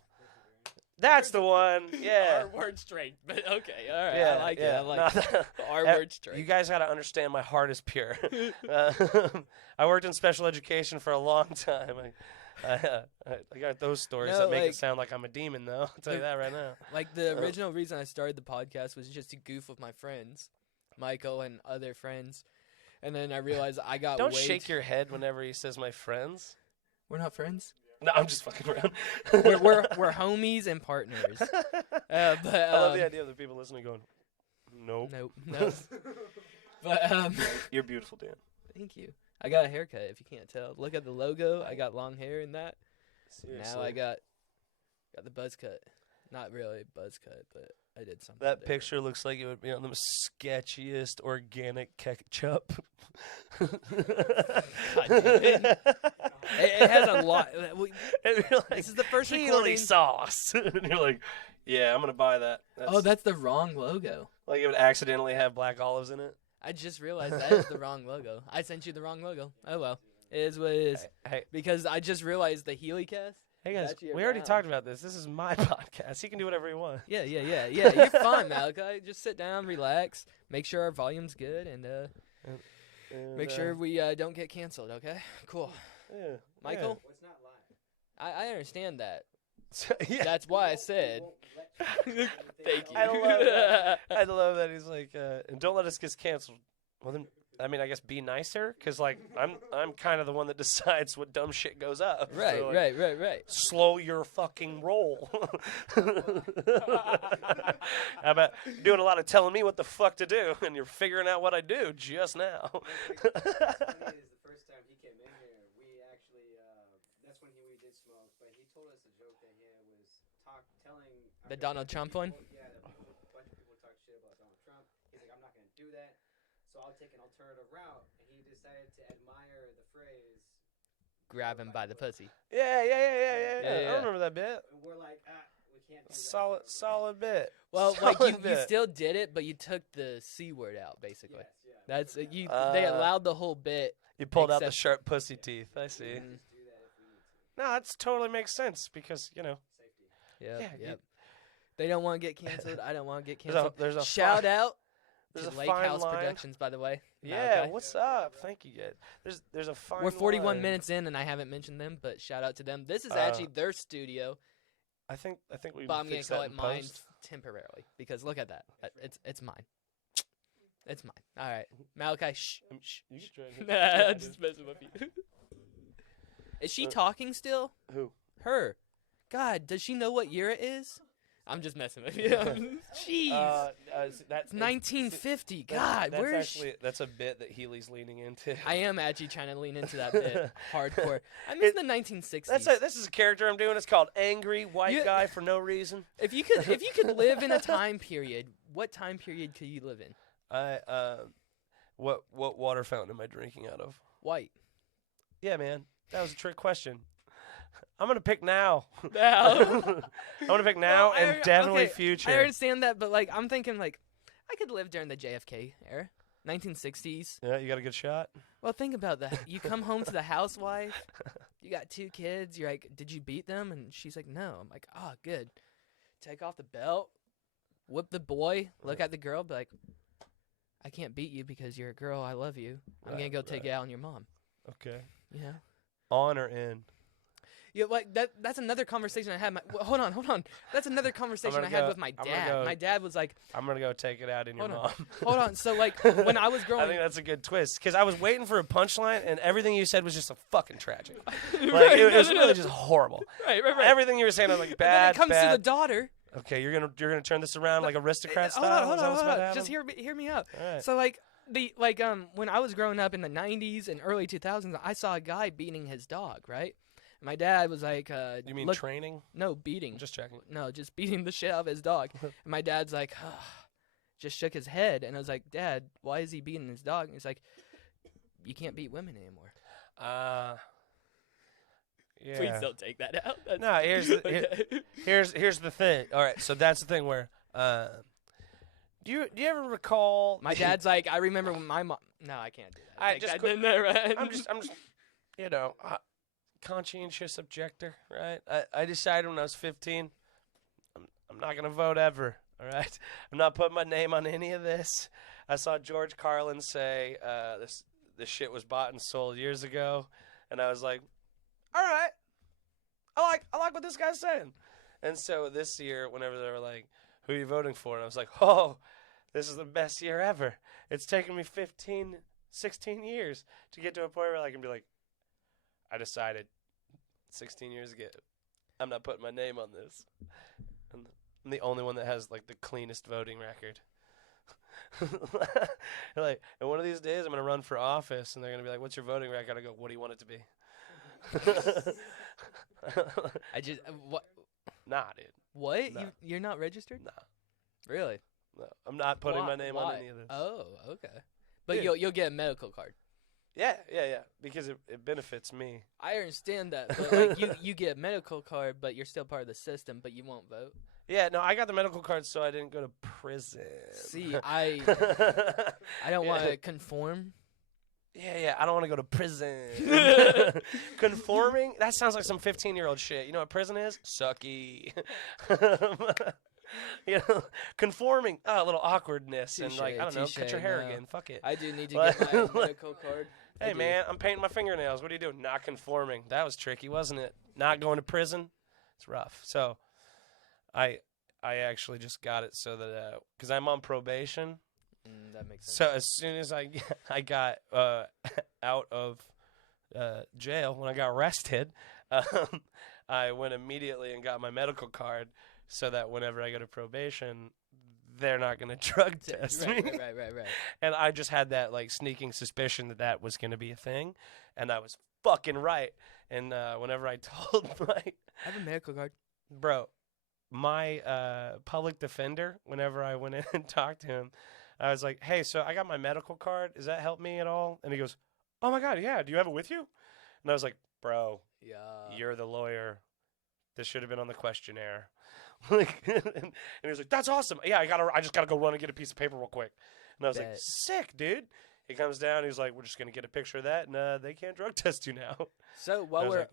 That's the one. Yeah. R word strength. But okay, all right. Yeah, I like yeah. it. I like it. R word strength. You guys got to understand my heart is pure. I worked in special education for a long time. I got those stories that make it sound like I'm a demon, though. I'll tell you that right now. Like the original reason I started the podcast was just to goof with my friends, Michael and other friends, and then I realized I got. Don't shake your head whenever he says my friends. We're not friends. No, I'm just fucking around. we're homies and partners. But I love the idea of the people listening going, nope. No. But you're beautiful, Dan. Thank you. I got a haircut. If you can't tell, look at the logo. I got long hair in that. Seriously. Now I got the buzz cut. Not really buzz cut, but I did something. That different. picture looks like it would be on the sketchiest organic ketchup. God damn it. It has a lot. This is the first recording. Sauce. And you're like, yeah, I'm going to buy that. That's the wrong logo. Like it would accidentally have black olives in it. I just realized that is the wrong logo. I sent you the wrong logo. Oh, well. It is what it is. Hey. Because I just realized the Healy cast. Hey, guys, we already talked about this. This is my podcast. He can do whatever he wants. Yeah. You're fine, Malachi. Just sit down, relax, make sure our volume's good, and make sure we don't get canceled, okay? Cool. Yeah. Michael? Well, it's not live. I understand that. Yeah. That's why I said. Thank you. I love that. He's like, and don't let us get canceled. Well, then, I mean, I guess be nicer, because like I'm kind of the one that decides what dumb shit goes up. Right, so, like, right. Slow your fucking roll. How about doing a lot of telling me what the fuck to do, and you're figuring out what I do just now. What's funny is the first time he came in here, we actually, that's when we did smoke, but he told us a joke that he was telling... The Donald Trump one? Yeah, a bunch of people talk shit about Donald Trump. He's like, I'm not going to do that, so I'll take an alternative route, and he decided to admire the phrase... Grab him by the pussy. Yeah. Yeah. I remember that bit. And we're like, we can't do that. Solid bit. Well, Solid like you bit. still did it, but you took the C word out, basically. Yes, yeah. That's they allowed the whole bit. You pulled out the except- sharp pussy teeth. I see. Do that if we need to. No, that totally makes sense because Safety. Yep. Yeah, They don't want to get canceled. I don't want to get There's a- canceled. there's a Shout fine- out there's to a Lake fine House line. Productions, by the way. Yeah, Okay. what's up? Thank you, guys. There's a fine. We're 41 line. minutes in, and I haven't mentioned them, but shout out to them. This is actually their studio, I think we. but I'm gonna fix call that it in mine post. temporarily because look at that. It's mine. It's mine. All right, Malachi. Shh. You can try it. I'm just messing with you. Is she talking still? Who? Her. God, does she know what year it is? I'm just messing with you. Jeez. That's 1950. God, that's a bit that Healy's leaning into. I am actually trying to lean into that bit hardcore. I miss the 1960s. This is a character I'm doing. It's called Angry White Guy for No Reason. If you could live in a time period, what time period could you live in? What water fountain am I drinking out of? White. Yeah, man. That was a trick question. I'm going to pick now. Now. I'm going to pick now and definitely future. I understand that, but like I'm thinking like I could live during the JFK era, 1960s. Yeah, you got a good shot? Well, think about that. You come home to the housewife. You got 2 kids. You're like, did you beat them? And she's like, no. I'm like, oh, good. Take off the belt. Whip the boy. Look at the girl. Be like, I can't beat you because you're a girl. I love you. I'm going to go take it out on your mom. Okay. Yeah. On or in? Yeah, like that's another conversation I had. Hold on. That's another conversation I had with my dad. My dad was like, I'm going to go take it out on your mom. Hold on. So, like, when I was growing I think that's a good twist. Because I was waiting for a punchline, and everything you said was just a fucking tragic. Like, right, it was really just horrible. Right. Everything you were saying was like bad, and then it comes bad. to the daughter. Okay, you're gonna turn this around like aristocrat style? Hold Is that what's about to on. happen? Just hear me out. All right. So, like, when I was growing up in the 90s and early 2000s, I saw a guy beating his dog, right? My dad was like, you mean training? No, beating. Just checking. No, just beating the shit out of his dog. And my dad's like, just shook his head. And I was like, Dad, why is he beating his dog? And he's like, you can't beat women anymore. Yeah. Please don't take that out. No, here's the thing. All right, so that's the thing where, do you ever recall? My dad's like, I remember when my mom. No, I can't do that. I just didn't know, right? I'm just, conscientious objector, right? I decided when I was 15, I'm not gonna vote ever. All right, I'm not putting my name on any of this. I saw George Carlin say this shit was bought and sold years ago, and I was like, all right, I like what this guy's saying. And so this year, whenever they were like, who are you voting for? And I was like, oh, this is the best year ever. It's taken me 15, 16 years to get to a point where I can be like, I decided 16 years ago, I'm not putting my name on this. And I'm the only one that has like the cleanest voting record. Like, and one of these days I'm going to run for office and they're going to be like, what's your voting record? I go, what do you want it to be? What? Nah, dude. What? Nah. You're not registered? Nah. Really? No, I'm not putting my name on any of this. Oh, okay. But you'll get a medical card. Yeah, because it benefits me. I understand that, but like you get a medical card, but you're still part of the system, but you won't vote. Yeah, no, I got the medical card, so I didn't go to prison. See, I don't want to conform. Yeah, I don't want to go to prison. Conforming? That sounds like some 15-year-old shit. You know what prison is? Sucky. Conforming, a little awkwardness, and like, I don't know, cut your hair again. Fuck it. I do need to get my medical card. Hey, man, I'm painting my fingernails. What are you doing? Not conforming. That was tricky, wasn't it? Not going to prison. It's rough. So I actually just got it so that, because I'm on probation. That makes sense. So as soon as I got out of jail, when I got arrested, I went immediately and got my medical card so that whenever I go to probation, they're not going to drug test me. Right. And I just had that like sneaking suspicion that was going to be a thing, and I was fucking right. And whenever I told I have a medical card. Bro, my public defender, whenever I went in and talked to him, I was like, hey, so I got my medical card. Does that help me at all? And he goes, oh, my God, yeah. Do you have it with you? And I was like, bro, you're the lawyer. This should have been on the questionnaire. Like, and he was like, that's awesome. Yeah, I just got to go run and get a piece of paper real quick. And I was like, sick, dude. He comes down. He's like, we're just going to get a picture of that, and they can't drug test you now. So while we're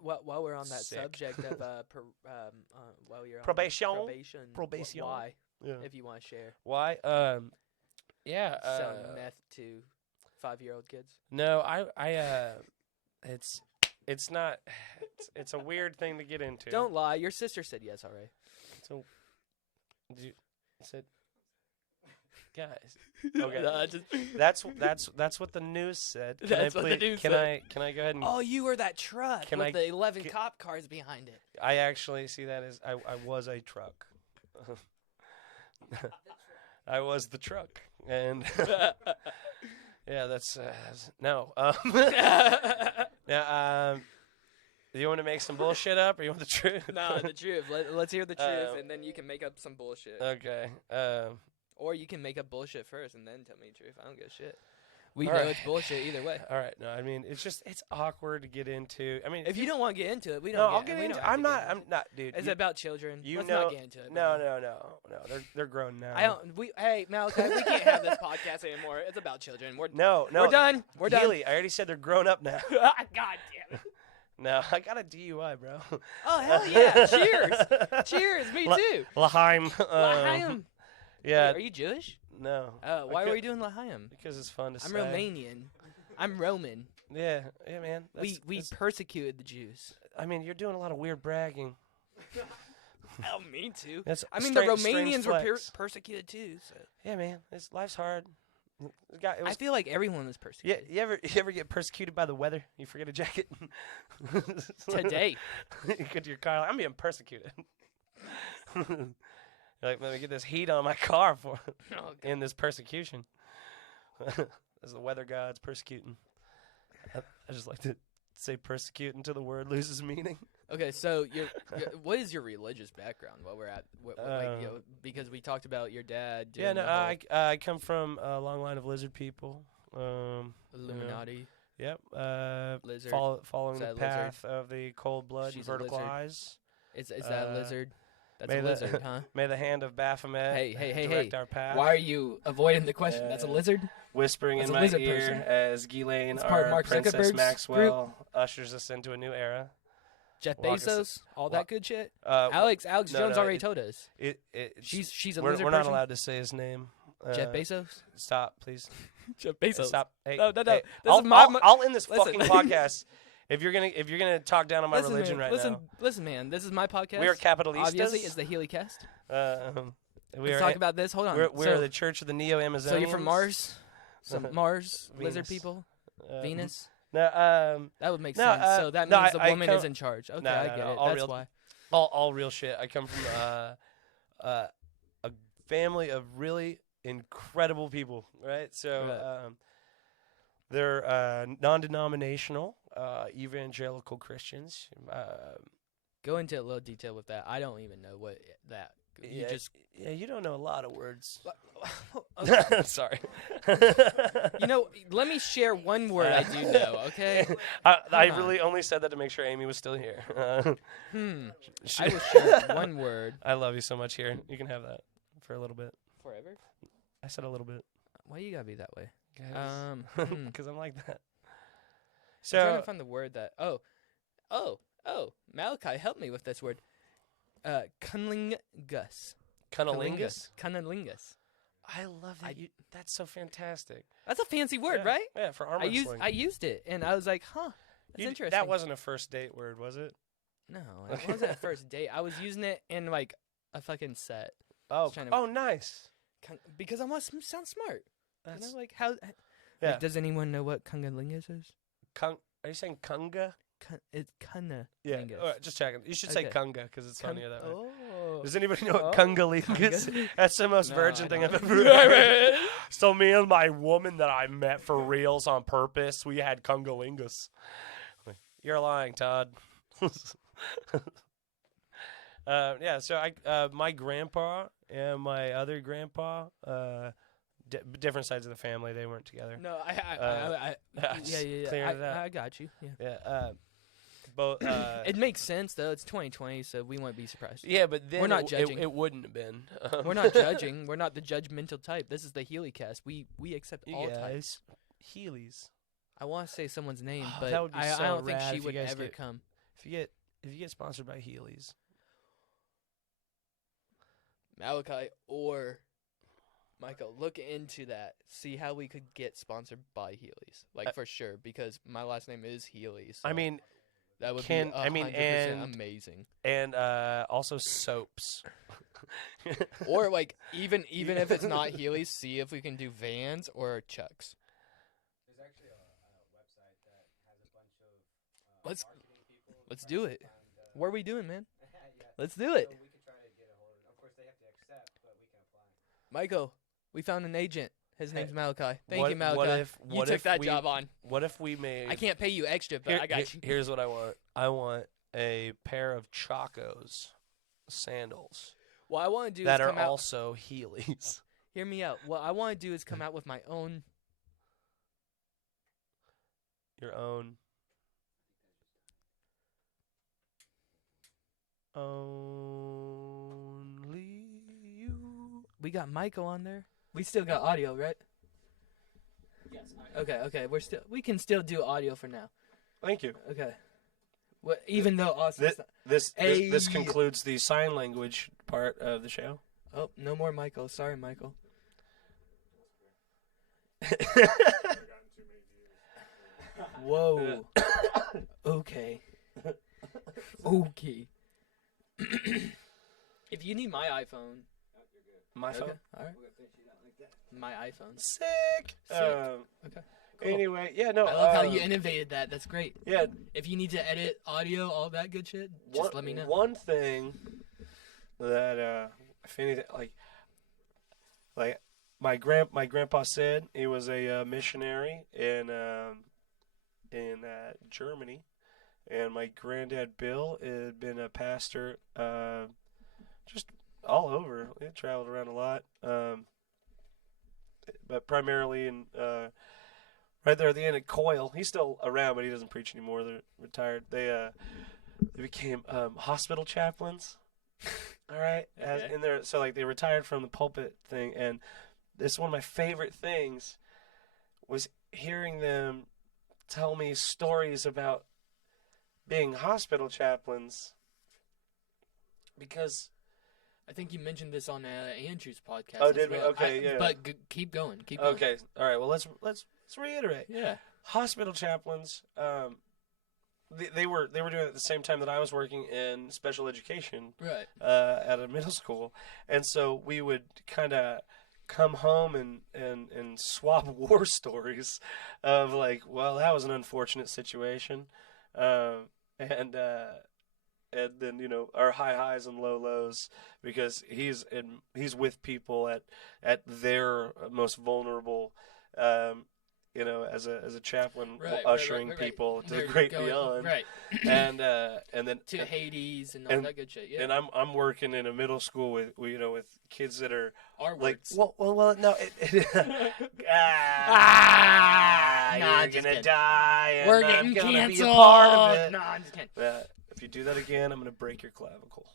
on that subject of while you're on probation, why, yeah. if you want to share. Why? Yeah. Selling meth to 5-year-old kids? No, it's not. It's a weird thing to get into. Don't lie. Your sister said yes already. So, you said, guys. Okay, that's what the news said. Can I go ahead and? Oh, you were that truck with the 11 cop cars behind it. I actually see that as I was a truck. I was the truck, and yeah, that's no. Now, do you want to make some bullshit up, or you want the truth? No, the truth. Let's hear the truth, and then you can make up some bullshit. Okay. Or you can make up bullshit first and then tell me the truth. I don't give a shit. We All know right. it's bullshit either way. All right. No, I mean it's awkward to get into. I mean, If you don't want to get into it, we don't. no, I'll get into. I'm not, dude. It's about children. You Let's know, not get into it. No. They're grown now. I don't. Hey, Malachi, we can't have this podcast anymore. It's about children. No. We're done. We're done. Healy, I already said they're grown up now. God damn it. No, I got a DUI, bro. Oh hell yeah! Cheers. Cheers. Me too. L'chaim. L'chaim. Yeah. Wait, are you Jewish? No. Why were you doing L'chaim? Because it's fun to say. I'm Romanian. I'm Roman. Yeah, man. We persecuted the Jews. I mean, you're doing a lot of weird bragging. Oh, me too. That's I mean, the the Romanians were persecuted too. So. Yeah, man. Life's hard. I feel like everyone was persecuted. Yeah, you ever get persecuted by the weather? You forget a jacket? Today. You get to your car, like, I'm being persecuted. You're like, let me get this heat on my car in this persecution. As the weather god's persecuting. I just like to say persecute until the word loses meaning. Okay, so what is your religious background? While we're at, because we talked about your dad. Yeah, no, I come from a long line of lizard people. Illuminati. Yep. Lizard. Following the path of the cold blood and vertical eyes. Is that a lizard? That's a lizard, huh? May the hand of Baphomet direct our path. Why are you avoiding the question? That's a lizard? Whispering in my ear as Ghislaine, our Princess Maxwell, ushers us into a new era. Jeff Bezos, all that good shit. Alex Jones already told us. She's a lizard person. We're not allowed to say his name. Jeff Bezos. Stop, please. Jeff Bezos. Stop. Hey, no. Hey, I'll end this fucking podcast if you're gonna talk down on my religion now. Listen, man. This is my podcast. We are capitalistas. Obviously, it's the Healy Cast. Let's talk about this. Hold on. We're the Church of the Neo-Amazonians. So you're from Mars? Some Mars lizard people? Venus? No, that would make sense. So that means the woman is in charge. Okay, I get it. That's why. All real shit. I come from a family of really incredible people, right? So they're non-denominational, evangelical Christians. Go into a little detail with that. I don't even know what that. You don't know a lot of words. Sorry. Let me share one word I do know, okay? I really only said that to make sure Amy was still here. I will share one word. I love you so much here. You can have that for a little bit. Forever? I said a little bit. Why you gotta be that way? Because I'm like that. So I'm trying to find the word that. Oh, Malachi, help me with this word. Cunnilingus. Cunnilingus? Cunnilingus. I love that. That's so fantastic. That's a fancy word, right? Yeah, for arm wrestling. I used it, and I was like, that's interesting. That wasn't a first date word, was it? No, it wasn't a first date. I was using it in, like, a fucking set. Oh, nice. Because I want to sound smart. That's like, how... Yeah. Like, does anyone know what cunnilingus is? Are you saying kunga? It's cunnilingus. Yeah, just checking. You should say kunga because it's funnier that way. Oh. Does anybody know what kungalingus is? That's the most virgin thing I've ever heard. So me and my woman that I met for reals on purpose, we had kungalingus. You're lying, Todd. So my grandpa and my other grandpa, different sides of the family, they weren't together. No, I got you. Yeah. Both. It makes sense though. It's 2020, so we won't be surprised. Yeah, but then we're not judging. It wouldn't have been. We're not judging. We're not the judgmental type. This is the Healy Cast. We accept all types. Healy's. I want to say someone's name, but that would be I don't think she would ever come. If you get sponsored by Healy's, Malachi or Michael, look into that. See how we could get sponsored by Healy's, for sure, because my last name is Healy. So I mean. That would be 100% amazing. And also soaps. Or even if it's not Healy's, see if we can do Vans or Chucks. There's actually a website that has a bunch of marketing people. Let's do it. What are we doing, man? Let's do it. So we could try to get a hold of. Of course, they have to Michael, we found an agent. His Hey, name's Malachi. Thank you, Malachi. What you took if that we, job on. What if we made? I can't pay you extra, but I got you. Here's what I want. I want a pair of Chacos sandals What I want to do that is are come out. also Heelys. Hear me out. What I want to do is come out with my own. Your own. Only you. We got Michael on there. We still got audio, right? Yes. Okay. We can still do audio for now. Thank you. Okay. Well, even though Austin's not. This Hey. concludes the sign language part of the show. Oh, no more Michael. Sorry, Michael. Whoa. Okay. Okay. If you need my iPhone. My phone. Okay. All right. My iPhone. Sick. Sick. Okay. Cool. Anyway, yeah, no. I love how you innovated that. That's great. Yeah. If you need to edit audio, all that good shit, just let me know. One thing that if anything, like my grandpa said, he was a missionary in Germany, and my granddad Bill had been a pastor just all over. He traveled around a lot, but primarily in right there at the end of Coyle. He's still around, but he doesn't preach anymore. They're retired. They became hospital chaplains. All right, Okay. in there. So like they retired from the pulpit thing, and this one of my favorite things was hearing them tell me stories about being hospital chaplains. Because I think you mentioned this on Andrew's podcast. Oh, as did we? well. Okay, yeah. But keep going. Keep going. okay, all right. Well, let's reiterate. Yeah. Hospital chaplains. They were doing it at the same time that I was working in special education Right. at a middle school, and so we would kind of come home and swap war stories of like, well, that was an unfortunate situation, and then our high highs and low lows, because he's with people at their most vulnerable. As a chaplain, ushering people to the They're great going- beyond, Right. and then To Hades and all and- that good shit. Yeah. and I'm working in a middle school with kids that are Our like, words. well, no, you're Nah, I'm just gonna kidding. die, and We're I'm getting gonna canceled. be a part of it. No, I'm just kidding. If you do that again, I'm gonna break your clavicle.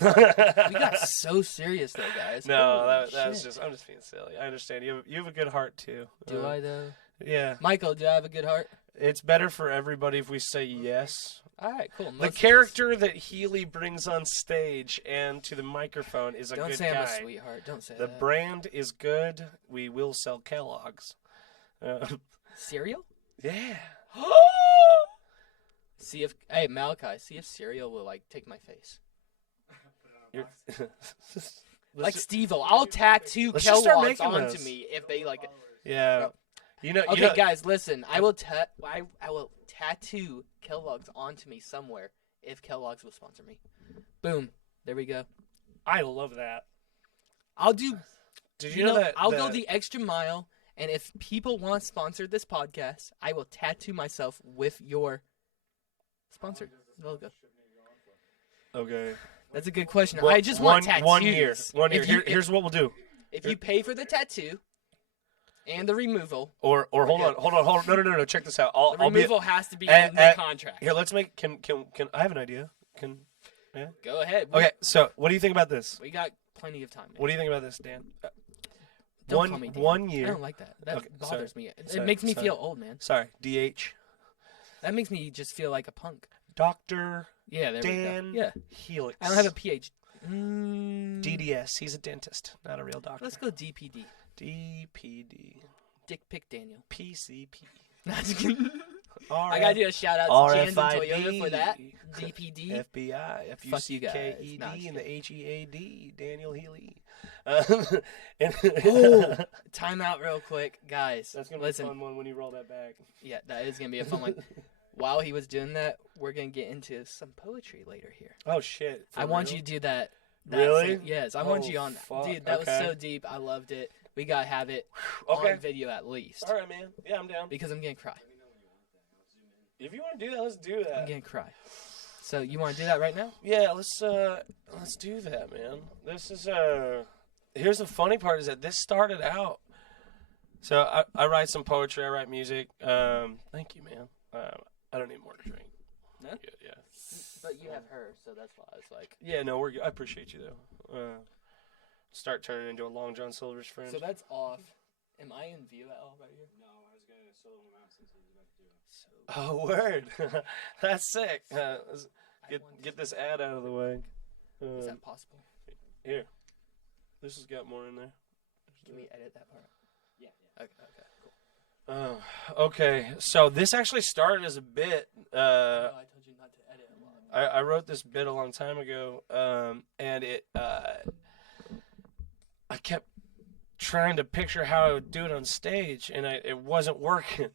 We got so serious though, guys. No, Holy that was shit. just. I'm just being silly. I understand. You have a good heart too. Do I though? Yeah. Michael, do I have a good heart? It's better for everybody if we say yes. All right, cool. The Most of us- character that Healy brings on stage and to the microphone is a Don't good say guy. I'm a sweetheart. Don't say The that. brand is good. We will sell Kellogg's. Cereal? Yeah. Hey Malachi, see if cereal will like take my face. You're- Like Steve-O, I'll tattoo let's just start Kellogg's making onto those. me if they like. yeah. Okay, guys, listen. I will tattoo Kellogg's onto me somewhere if Kellogg's will sponsor me. Boom. There we go. I love that. I'll do. Did you know that? I'll go the extra mile, and if people want to sponsor this podcast, I will tattoo myself with your sponsored logo. Okay. That's a good question. Well, I just want tattoos. 1 year. 1 year. If you- Here's what we'll do. If you pay for the tattoo and the removal, Or hold Okay. on. No. Check this out. the I'll be removal has to be in the contract. here. Let's make. Can I have an idea? Go ahead. Okay. So what do you think about this? We got plenty of time. Man. What do you think about this, Dan? Don't call me Dan. 1 I year. don't like that. That Okay, bothers sorry. me. It Sorry, makes me sorry. feel old, man. Sorry. DH. That makes me just feel like a punk. Dr. Yeah, there Dan we go. Yeah. Helix. I don't have a PhD. DDS. He's a dentist, not a real doctor. Let's go DPD. DPD. Dick Pick Daniel. PCP. I gotta do a shout out to Jans and RFID. Toyota for that. DPD. FBI, Fuck you guys. FUCKED, No, I'm just and the HEAD, Daniel Healy. Oh, time out real quick, guys. That's gonna Listen. be a fun one when you roll that back. Yeah, that is gonna be a fun one. While he was doing that, we're gonna get into some poetry later here. Oh shit! I want you to do that Really? Yes, I want you on that. Fuck. Dude, that was Okay. so deep. I loved it. We gotta have it Okay. on video at least. All right, man. Yeah, I'm down. Because I'm gonna cry. If you want to do that, let's do I'm that. gonna cry. So you want to do that right now? Yeah, let's do that, man. This is here's the funny part is that this started out. So I write some poetry, I write music. Thank you, man. I don't need more to drink. No? Good, yeah. But you have her, so that's why I was like. Yeah, no, we're good. I appreciate you though. Start turning into a Long John Silver's friend. So that's off. Am I in view at all right here? No, I was gonna solo him out since he was about to do it. Oh, word. That's sick. Let's I want get this ad out of the way. Is that possible? Here. This has got more in there. Can we edit that part? Yeah. Okay, cool. Okay, so this actually started as a bit. No, I told you not to edit a lot. I wrote this bit a long time ago, and it I kept trying to picture how I would do it on stage, and it wasn't working.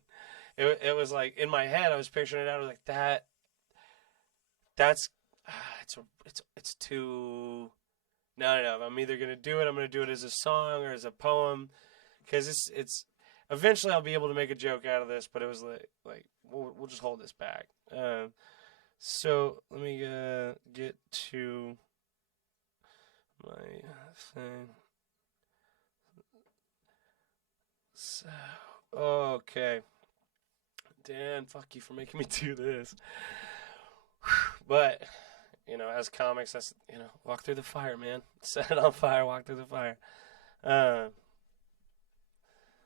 It was like in my head, I was picturing it out. I was like that's it's too. No. I'm either gonna do it. I'm gonna do it as a song or as a poem, because it's. Eventually, I'll be able to make a joke out of this, but it was like we'll just hold this back. So let me get to my thing. So, okay. Dan, fuck you for making me do this. But, as comics, that's, walk through the fire, man. Set it on fire, walk through the fire.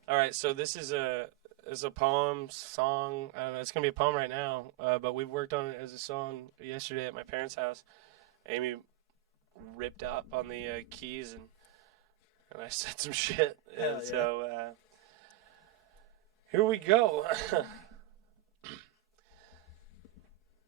All right, so this is a poem, song. I don't know, it's going to be a poem right now, but we worked on it as a song yesterday at my parents' house. Amy ripped up on the keys, and I said some shit. And so here we go.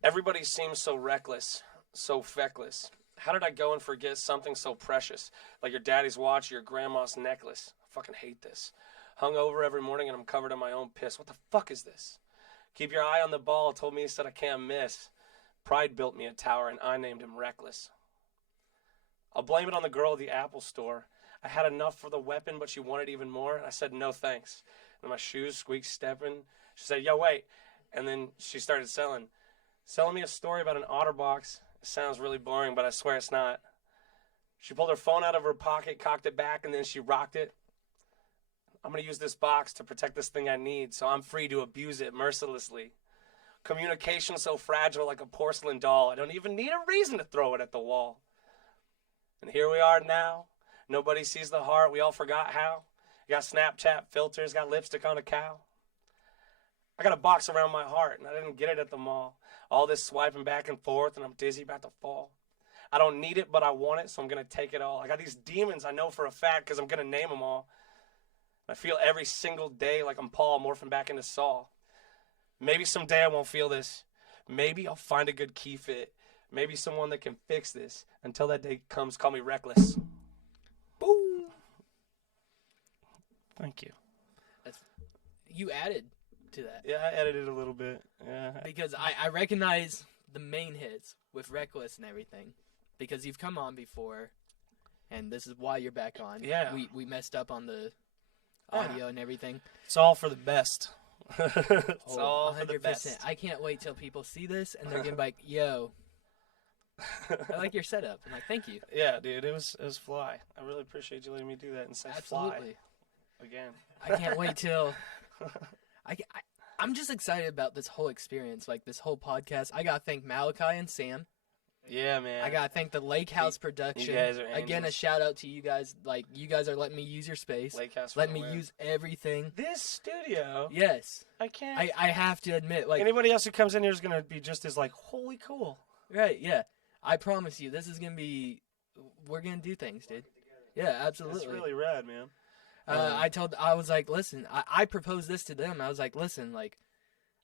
Everybody seems so reckless, so feckless. How did I go and forget something so precious, like your daddy's watch or your grandma's necklace? I fucking hate this. Hung over every morning and I'm covered in my own piss. What the fuck is this? Keep your eye on the ball, told me he said I can't miss. Pride built me a tower and I named him Reckless. I'll blame it on the girl at the Apple store. I had enough for the weapon, but she wanted even more. And I said, no thanks. And my shoes squeaked stepping. She said, yo, wait. And then she started selling me a story about an OtterBox. It sounds really boring, but I swear it's not. She pulled her phone out of her pocket, cocked it back, and then she rocked it. I'm going to use this box to protect this thing I need, so I'm free to abuse it mercilessly. Communication so fragile like a porcelain doll. I don't even need a reason to throw it at the wall. And here we are now. Nobody sees the heart. We all forgot how. Got Snapchat filters, got lipstick on a cow. I got a box around my heart, and I didn't get it at the mall. All this swiping back and forth, and I'm dizzy about to fall. I don't need it, but I want it, so I'm going to take it all. I got these demons I know for a fact because I'm going to name them all. I feel every single day like I'm Paul morphing back into Saul. Maybe someday I won't feel this. Maybe I'll find a good key fit. Maybe someone that can fix this. Until that day comes, call me Reckless. Boom. Thank you. You added to that. Yeah, I edited a little bit. Yeah. Because I recognize the main hits with Reckless and everything. Because you've come on before, and this is why you're back on. Yeah. We messed up on the audio and everything. It's all for the best. It's all for the 100%. best. I can't wait till people see this and they're gonna be like, "Yo, I like your setup." I'm like, "Thank you." Yeah, dude, it was fly. I really appreciate you letting me do that and say Absolutely. fly again. I can't wait till. I'm just excited about this whole experience, like this whole podcast. I gotta thank Malachi and Sam. Yeah, man. I gotta thank the Lake House production. You guys are Again, a angels. shout out to you guys. Like, you guys are letting me use your space, Lake House for letting the me win. use everything. This studio. Yes, I can't. I have to admit, like, Anybody else who comes in here is gonna be just as like, holy cool. right? Yeah, I promise you, this is gonna be. We're gonna do things, dude. Yeah, absolutely. It's really rad, man. I was like, listen, I proposed this to them. I was like, listen, like,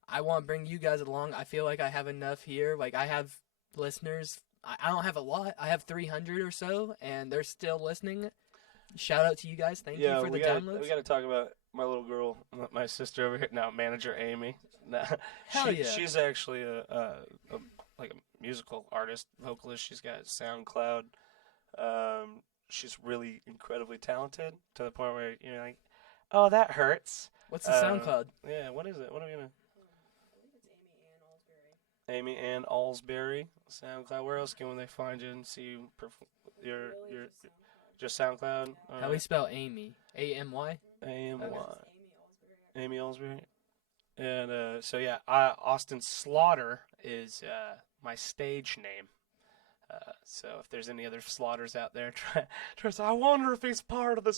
I want to bring you guys along. I feel like I have enough here. Like, I have listeners. I don't have a lot. I have 300 or so, and they're still listening. Shout out to you guys. Thank you for the downloads. We got to talk about my little girl, my sister over here. Now, manager Amy. Hell yeah. She's actually a musical artist, vocalist. She's got SoundCloud. she's really incredibly talented to the point where you're like, oh, that hurts. What's the SoundCloud? Yeah, what is it? What are we gonna? I believe it's Amy Ann Allsbury, SoundCloud. Where else can they find you and see you your just SoundCloud? How do we spell Amy? A-M-Y? A-M-Y. Amy Allsbury. Amy Allsbury. And so yeah, Austin Slaughter is my stage name. So if there's any other Slaughters out there, try to say, I wonder if he's part of the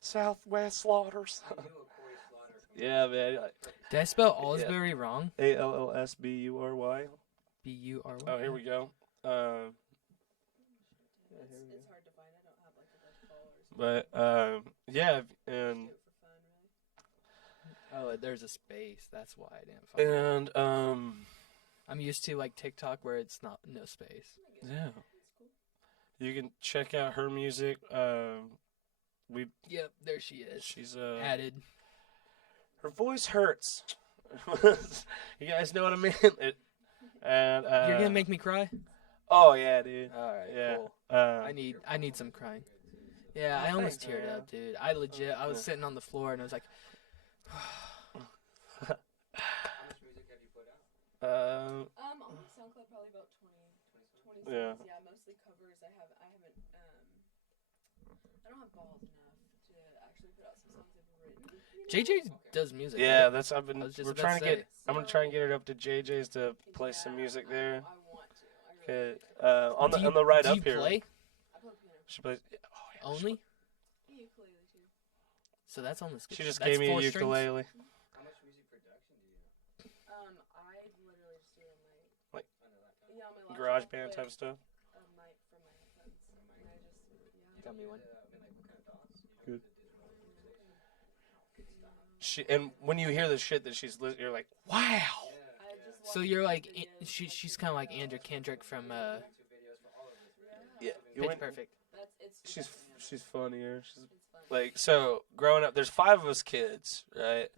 Southwest Slaughters. Yeah, man. Did I spell Allsbury wrong? Allsbury. B-U-R-Y? Oh, here we go. It's hard to find. I don't have like a bunch of followers. But yeah, and Do it for fun, really. Oh, there's a space. That's why I didn't find it. and I'm used to like TikTok where it's not no space. yeah, you can check out her music. Yep, there she is. She's Added. her voice hurts. You guys know what I mean? And You're gonna make me cry? Oh yeah, dude. All right, Yeah. cool. Uh, I need some crying. Yeah, Oh, I almost thanks, teared man. up, dude. I was sitting on the floor and I was like, How much music have you put out? On my SoundCloud, probably about 20 Yeah. songs. Yeah, mostly covers. I don't have balls enough to actually put out some songs I've written. JJ does music. yeah, right? that's I was just we're about trying to to get. say. I'm gonna try and get it up to JJ's to play some music there. I want to. I really Okay, on Do you- the ride do up you here. I play play piano. She plays. Oh, yeah, only? Ukulele too. So that's almost good. She just That's gave me a 4 strings? ukulele. How much music production do you know? I literally just do it on my Like On your laptop? yeah on my laptop. Garage band with type stuff. a mic from my headphones. And I just yeah. Tell me one. What kind of DAWs? Good. Good stuff. She and when you hear the shit that you're like, wow. I just So watch you're YouTube like videos she's kind of like Andrew Kendrick from YouTube videos for all of this. Yeah, you Pitch went- Perfect. That's it's she's funnier. She's it's fun. like so growing up. There's 5 of us kids, right?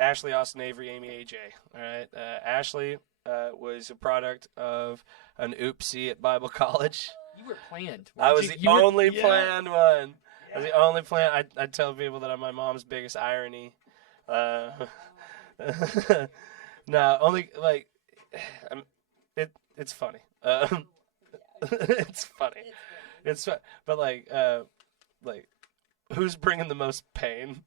Ashley, Austin, Avery, Amy, AJ. All right. Ashley was a product of an oopsie at Bible College. You were planned. I was weren't the you? You were- only yeah. planned one. I was the only planned. I tell people that I'm my mom's biggest irony. No, only like it's funny. It's funny. It's fu- but like who's bringing the most pain?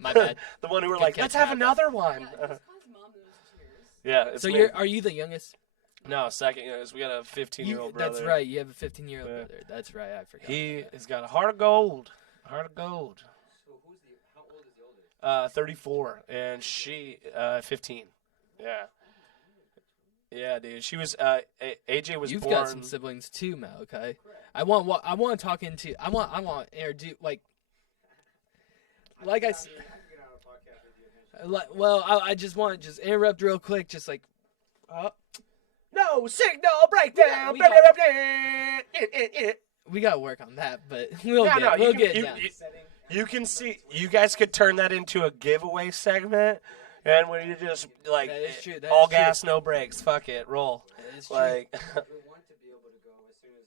My bad. The one who were Good like, catch, let's have my bad. another one. Yeah, just cause mom knows tears. Yeah, it's So me. are you the youngest? No, second youngest. We got a 15-year-old brother. That's right. You have a 15-year-old Yeah. brother. That's right. I forgot. He has got a heart of gold. Heart of gold. So how old is the oldest? 34, and she 15. Yeah. Yeah, dude. She was AJ was You've born. got some siblings too, Malachi. I want to talk into. I want introduce like I s- I can get on a podcast with you eventually. like. Well, I just want to just interrupt real quick, just like. No signal breakdown. We Blah, got- blah, blah, blah. We gotta work on that, but we'll No, get no, we'll you get can- down. Setting. You can see. You guys could turn that into a giveaway segment, and when you just like That is true, that all is true. gas, no brakes. Fuck it, roll. That is true. Like. We want to be able to go as soon as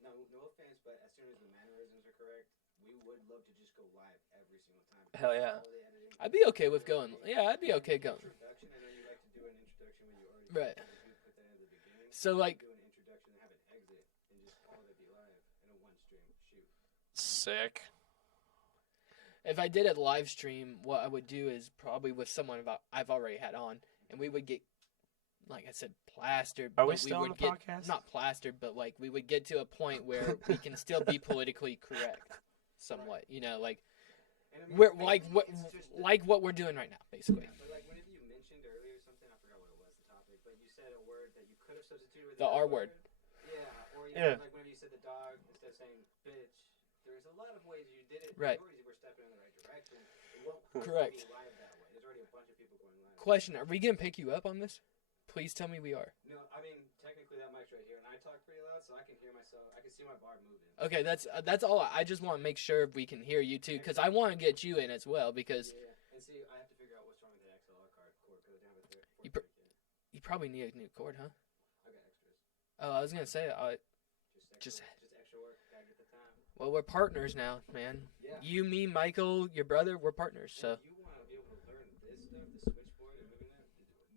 no offense, but as soon as the mannerisms are correct, we would love to just go live every single time. Hell yeah. All the editing. I'd be okay with going. Yeah, I'd be okay going. Introduction. I know you like to do an introduction when you already Right. you put that at the beginning. So like, Do an introduction and have an exit, and just all of it be live in a one stream shoot. Sick. if I did a live stream, what I would do is probably with someone I've already had on, and we would get, like I said, plastered. Are we but still we on would the get, podcast? Not plastered, but like we would get to a point where we can still be politically correct, somewhat. You know, like And I mean, we're I like think what it's just the- like what we're doing right now, basically. But like whenever you mentioned earlier something, I forgot what it was, the topic, but you said a word that you could have substituted with The R another word. Yeah, or Yeah. like whenever you said the dog, instead of saying bitch, there's a lot of ways you did it. Right. Majority we're stepping in the right direction. It won't Correct. be live that way. There's already a bunch of people going live. Question: are we gonna pick you up on this? Please tell me we are. No, I mean technically that mic's right here, and I talk pretty loud, so I can hear myself. I can see my bar moving. Okay, that's all. I just want to make sure we can hear you too, because I want to get you in as well. Because Yeah, and see, I have to figure out what's wrong with the XLR cord because I don't have a You probably need a new cord, huh? I got extras. Oh, I was gonna say, Just Just- extra work. Gotta get the time. well, we're partners now, man. Yeah. You, me, Michael, your brother, we're partners. So If you want to be able to learn this stuff, the switchboard and moving that,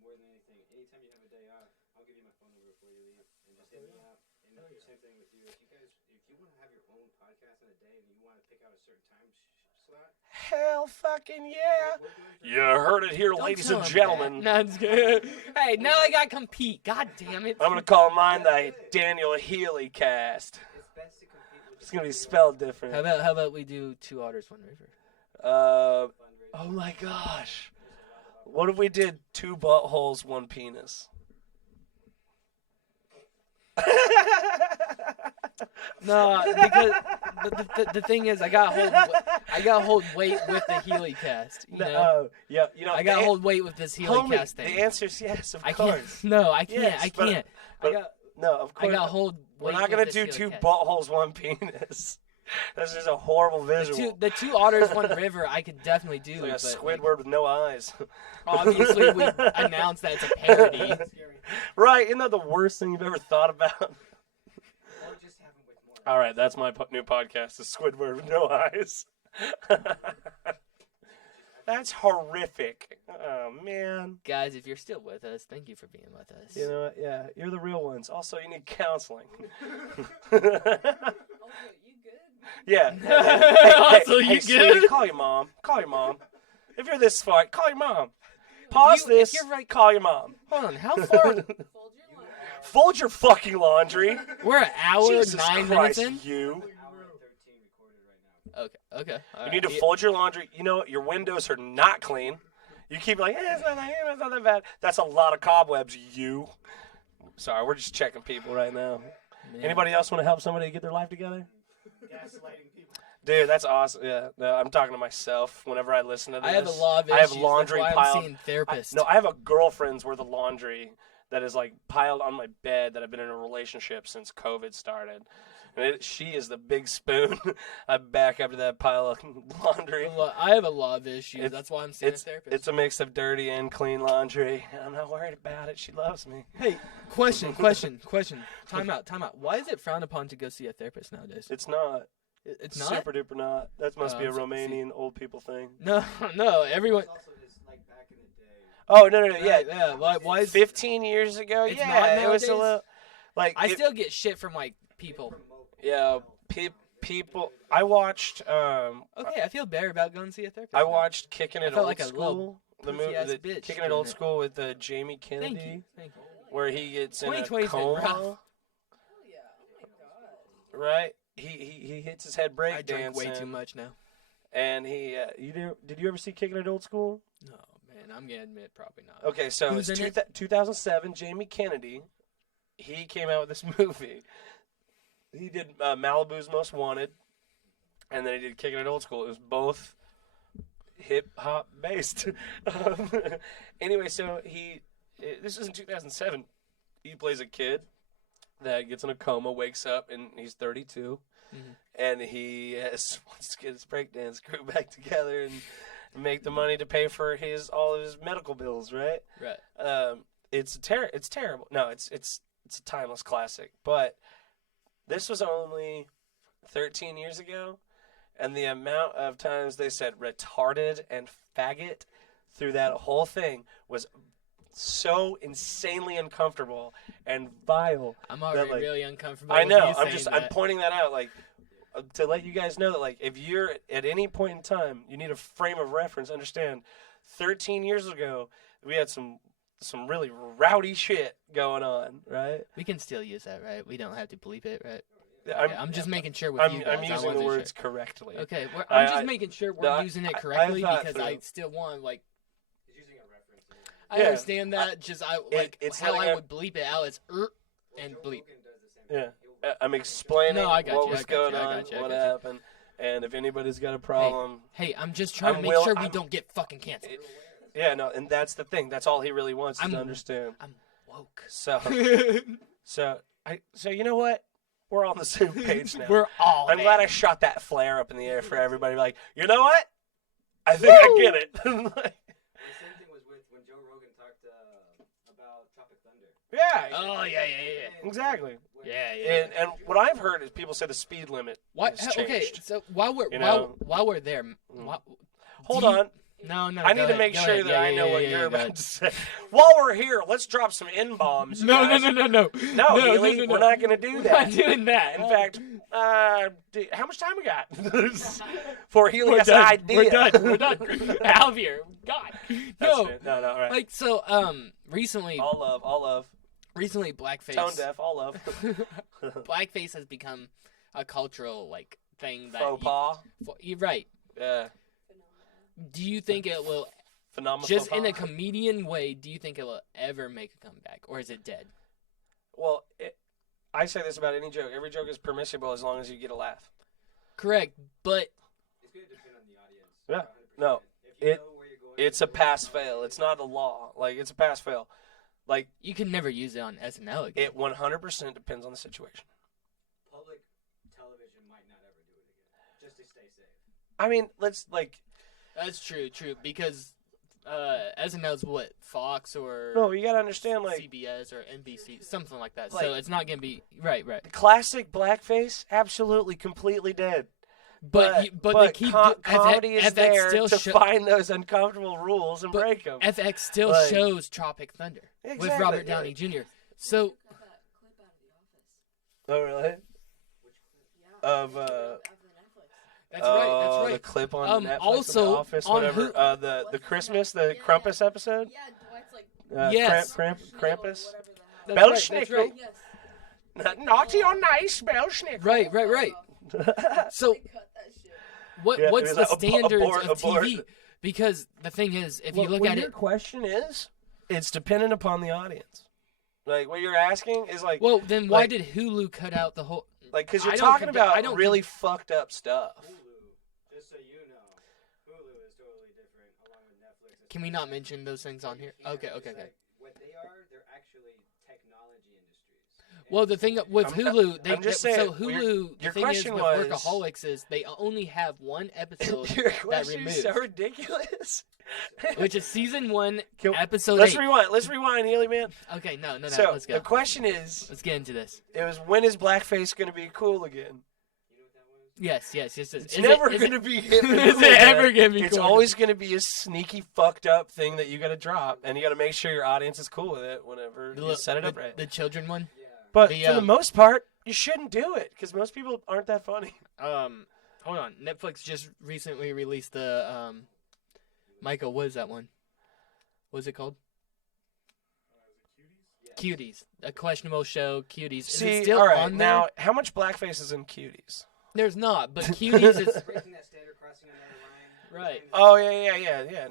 more than anything, anytime you have a day off, I'll give you my phone number before you leave, and just hit me up. And same thing with you. If you want to have your own podcast in a day, and you want to pick out a certain time slot, Hell fucking yeah. we're good for You heard it here, Don't ladies tell and him gentlemen. that. No, I'm just kidding. Hey, now I gotta compete. God damn it. I'm going to call mine the Daniel Healy cast. It's best to compete with. It's going to be spelled different. How about we do 2 otters, 1 river? Oh my gosh. What if we did 2 buttholes, 1 penis? No, because the thing is, I gotta hold weight with the Healy cast. You know? Yeah, you know, I gotta hold weight with this Healy homie, cast thing. the answer's yes, of I can't. course. No, I can't. Yes, I but- can't. but- No, of I course. gotta hold We're weight. not going to with do this 2 Healy cast. buttholes, 1 penis. That's just a horrible visual. The two otters, 1 river. I could definitely do. It's like a but, Squidward with no eyes. obviously, we announced that it's a parody. Right, isn't that the worst thing you've ever thought about? Or just have them with more. All right, that's my new podcast, the Squidward with no eyes. That's horrific. Oh, man. Guys, if you're still with us, thank you for being with us. You know what? Yeah, you're the real ones. Also, you need counseling. Also, you good? Yeah. Also, you good? Sweetie, call your mom. Call your mom. If you're this far, call your mom. Pause if this. you're right- Call your mom. Hold on, how far? Fold your laundry. Fold your fucking laundry. We're an hour, Jesus 9 Christ, minutes in. you. Hour and 13 recorded right now. Okay. All You right. need to fold your laundry. You know what? Your windows are not clean. You keep like, it's not that bad. That's a lot of cobwebs, you. Sorry, we're just checking people right now. Man. Anybody else want to help somebody get their life together? Gaslighting people. Dude, that's awesome. Yeah, no, I'm talking to myself whenever I listen to this. I have a lot of I issues. have laundry That's why piled. I'm seeing therapists. No, I have a girlfriend's worth of laundry that is like piled on my bed that I've been in a relationship since COVID started. And she is the big spoon. I back up to that pile of laundry. I have a lot of issues. It's- That's why I'm seeing a It's therapist. a mix of dirty and clean laundry. I'm not worried about it. She loves me. Hey, question. Time out. Why is it frowned upon to go see a therapist nowadays? It's not. It's not. Super duper not. That must be a I'm so- Romanian old people thing. No. Everyone. It's also just like back in the day. Oh no, yeah. Yeah. Why is 15 years ago, It's yeah, not it was a nowadays? little like I still get shit from like people. yeah, people. I watched Okay, I feel better about going to see a therapist. I now. watched Kicking It felt Old like a little School, the movie, poofy-ass the bitch Kicking It doing Old it. School with Jamie Kennedy, Thank you. where he gets in a 2020's been coma, rough. Hell yeah. Oh my god. right? He hits his head break I drink way dancing, too much now. and did you ever see Kicking It Old School? No, man, I'm gonna admit probably not. Okay, so Who's it's in it? 2007. Jamie Kennedy, he came out with this movie. He did Malibu's Most Wanted, and then he did Kicking It Old School. It was both hip hop based. Anyway, so this is in 2007. He plays a kid that gets in a coma, wakes up, and he's 32, and he wants to get his breakdance crew back together and make the money to pay for all of his medical bills, right? Right. It's terrible. No, it's a timeless classic. But this was only 13 years ago, and the amount of times they said retarded and faggot through that whole thing was so insanely uncomfortable and vile. I'm already like- really uncomfortable. I with know. you I'm saying that. pointing that out, like, to let you guys know that, like, if you're at any point in time, you need a frame of reference. Understand, 13 years ago, we had some really rowdy shit going on, right? We can still use that, right? We don't have to bleep it, right? I'm, I'm just making sure with you guys. I'm I using the wasn't words sure. correctly. Okay, I- I'm just I- making sure we're no, using it I correctly thought because I through. still want like He's using a reference. I Yeah. understand that. Just it's how letting I a- would bleep it out. It's and Joe bleep. Rogan does the same Yeah. thing. I'm explaining No, I got what you, was I got going you, I on, got you, I what got you. happened, and if anybody's got a problem. Hey, I'm just trying to I'm make will- sure we I'm- don't get fucking canceled. Yeah, no, and that's the thing. That's all he really wants is I'm- to understand. I'm woke. So you know what? We're on the same page now. We're all. I'm there. glad I shot that flare up in the air for everybody. Like, you know what? I think I get it. The same thing was with when Joe Rogan talked about Tropic Thunder. Yeah. Oh yeah. Exactly. Yeah. And what I've heard is people say the speed limit What? has Okay, changed. so while we're You know? while we're there, Hold do you- on. No. I need go to ahead, make go sure ahead. that Yeah, I yeah, know yeah, what yeah, you're go about ahead. to say. While we're here, let's drop some N-bombs, you No, guys. no. No, Healy, we're not going to do We're that. not doing that. In fact, how much time we got? For Healy We're has an done. idea. We're done. Out of here. God. That's No. it. No, all right. Like so, recently, all love. recently, blackface. Tone deaf, all love. Blackface has become a cultural thing that Faux pas. You're right. Yeah. Do you think it will? Phenomenal. Just faux in a pas. comedian way, do you think it will ever make a comeback, or is it dead? Well, I say this about any joke. Every joke is permissible as long as you get a laugh. Correct, but It's going to depend on the audience. Yeah. No. If you It- know where you're going, It's a pass-fail. It's not a law. It's a pass-fail. you can never use it on SNL again. It 100% depends on the situation. public television might not ever do it again, just to stay safe. I mean, That's true, because SNL's what, Fox or No, you gotta understand, CBS or NBC, something like that. Like- So it's not gonna be right. the classic blackface, absolutely, completely dead. But they keep comedy is FX there still to find those uncomfortable rules and But break them. FX still Like- shows Tropic Thunder with Exactly, Robert yeah. Downey Jr. So Cut that clip out of The Office. Oh, really? Yeah. Of, Of the Netflix. that's right. That's right. The clip on Netflix, also, The Office, on whatever. Who- The Christmas, the Yeah, Krampus episode. Yeah, Dwight's like Yes. Krampus. whatever the hell. That's Belschnickel. right. Yes. Naughty or nice, Belschnickel. Right. So They cut that shit. Yeah, what's it the was like, standards abort. of TV? Because the thing is, if you look at your it, question is, it's dependent upon the audience. What you're asking is well, then why like- did Hulu cut out the whole? because I you're don't talking condone- I about don't really fucked up stuff. Hulu, just so you know, Hulu is totally different along with Netflix. Can we not mention those things on here? Yeah, Okay. it's like what they are, they're actually technology industries. Well, the thing with I'm- Hulu, I'm just saying, so Hulu, your the thing is question with was- Workaholics is they only have one episode, Your question removes. is so ridiculous. which is season 1, Can- episode Let's 8. rewind. Let's rewind, Healy, man. Okay, no, So let's go. the question is, Let's get into this. it was when is blackface going to be cool again? You know what that was? Yes. It's never going to be hip. and Is cool, it man. ever gonna be It's cool? always going to be a sneaky, fucked up thing that you got to drop, and you got to make sure your audience is cool with it whenever you set it up right. The children one. Yeah. But the, for the um, most part, you shouldn't do it because most people aren't that funny. Hold on. Netflix just recently released the Michael, what is that one? What is it called? Cuties. A questionable show, Cuties. Is See, it still all right, on there? now how much blackface is in Cuties? There's not, but Cuties is Breaking that standard, crossing another line. right. Oh yeah.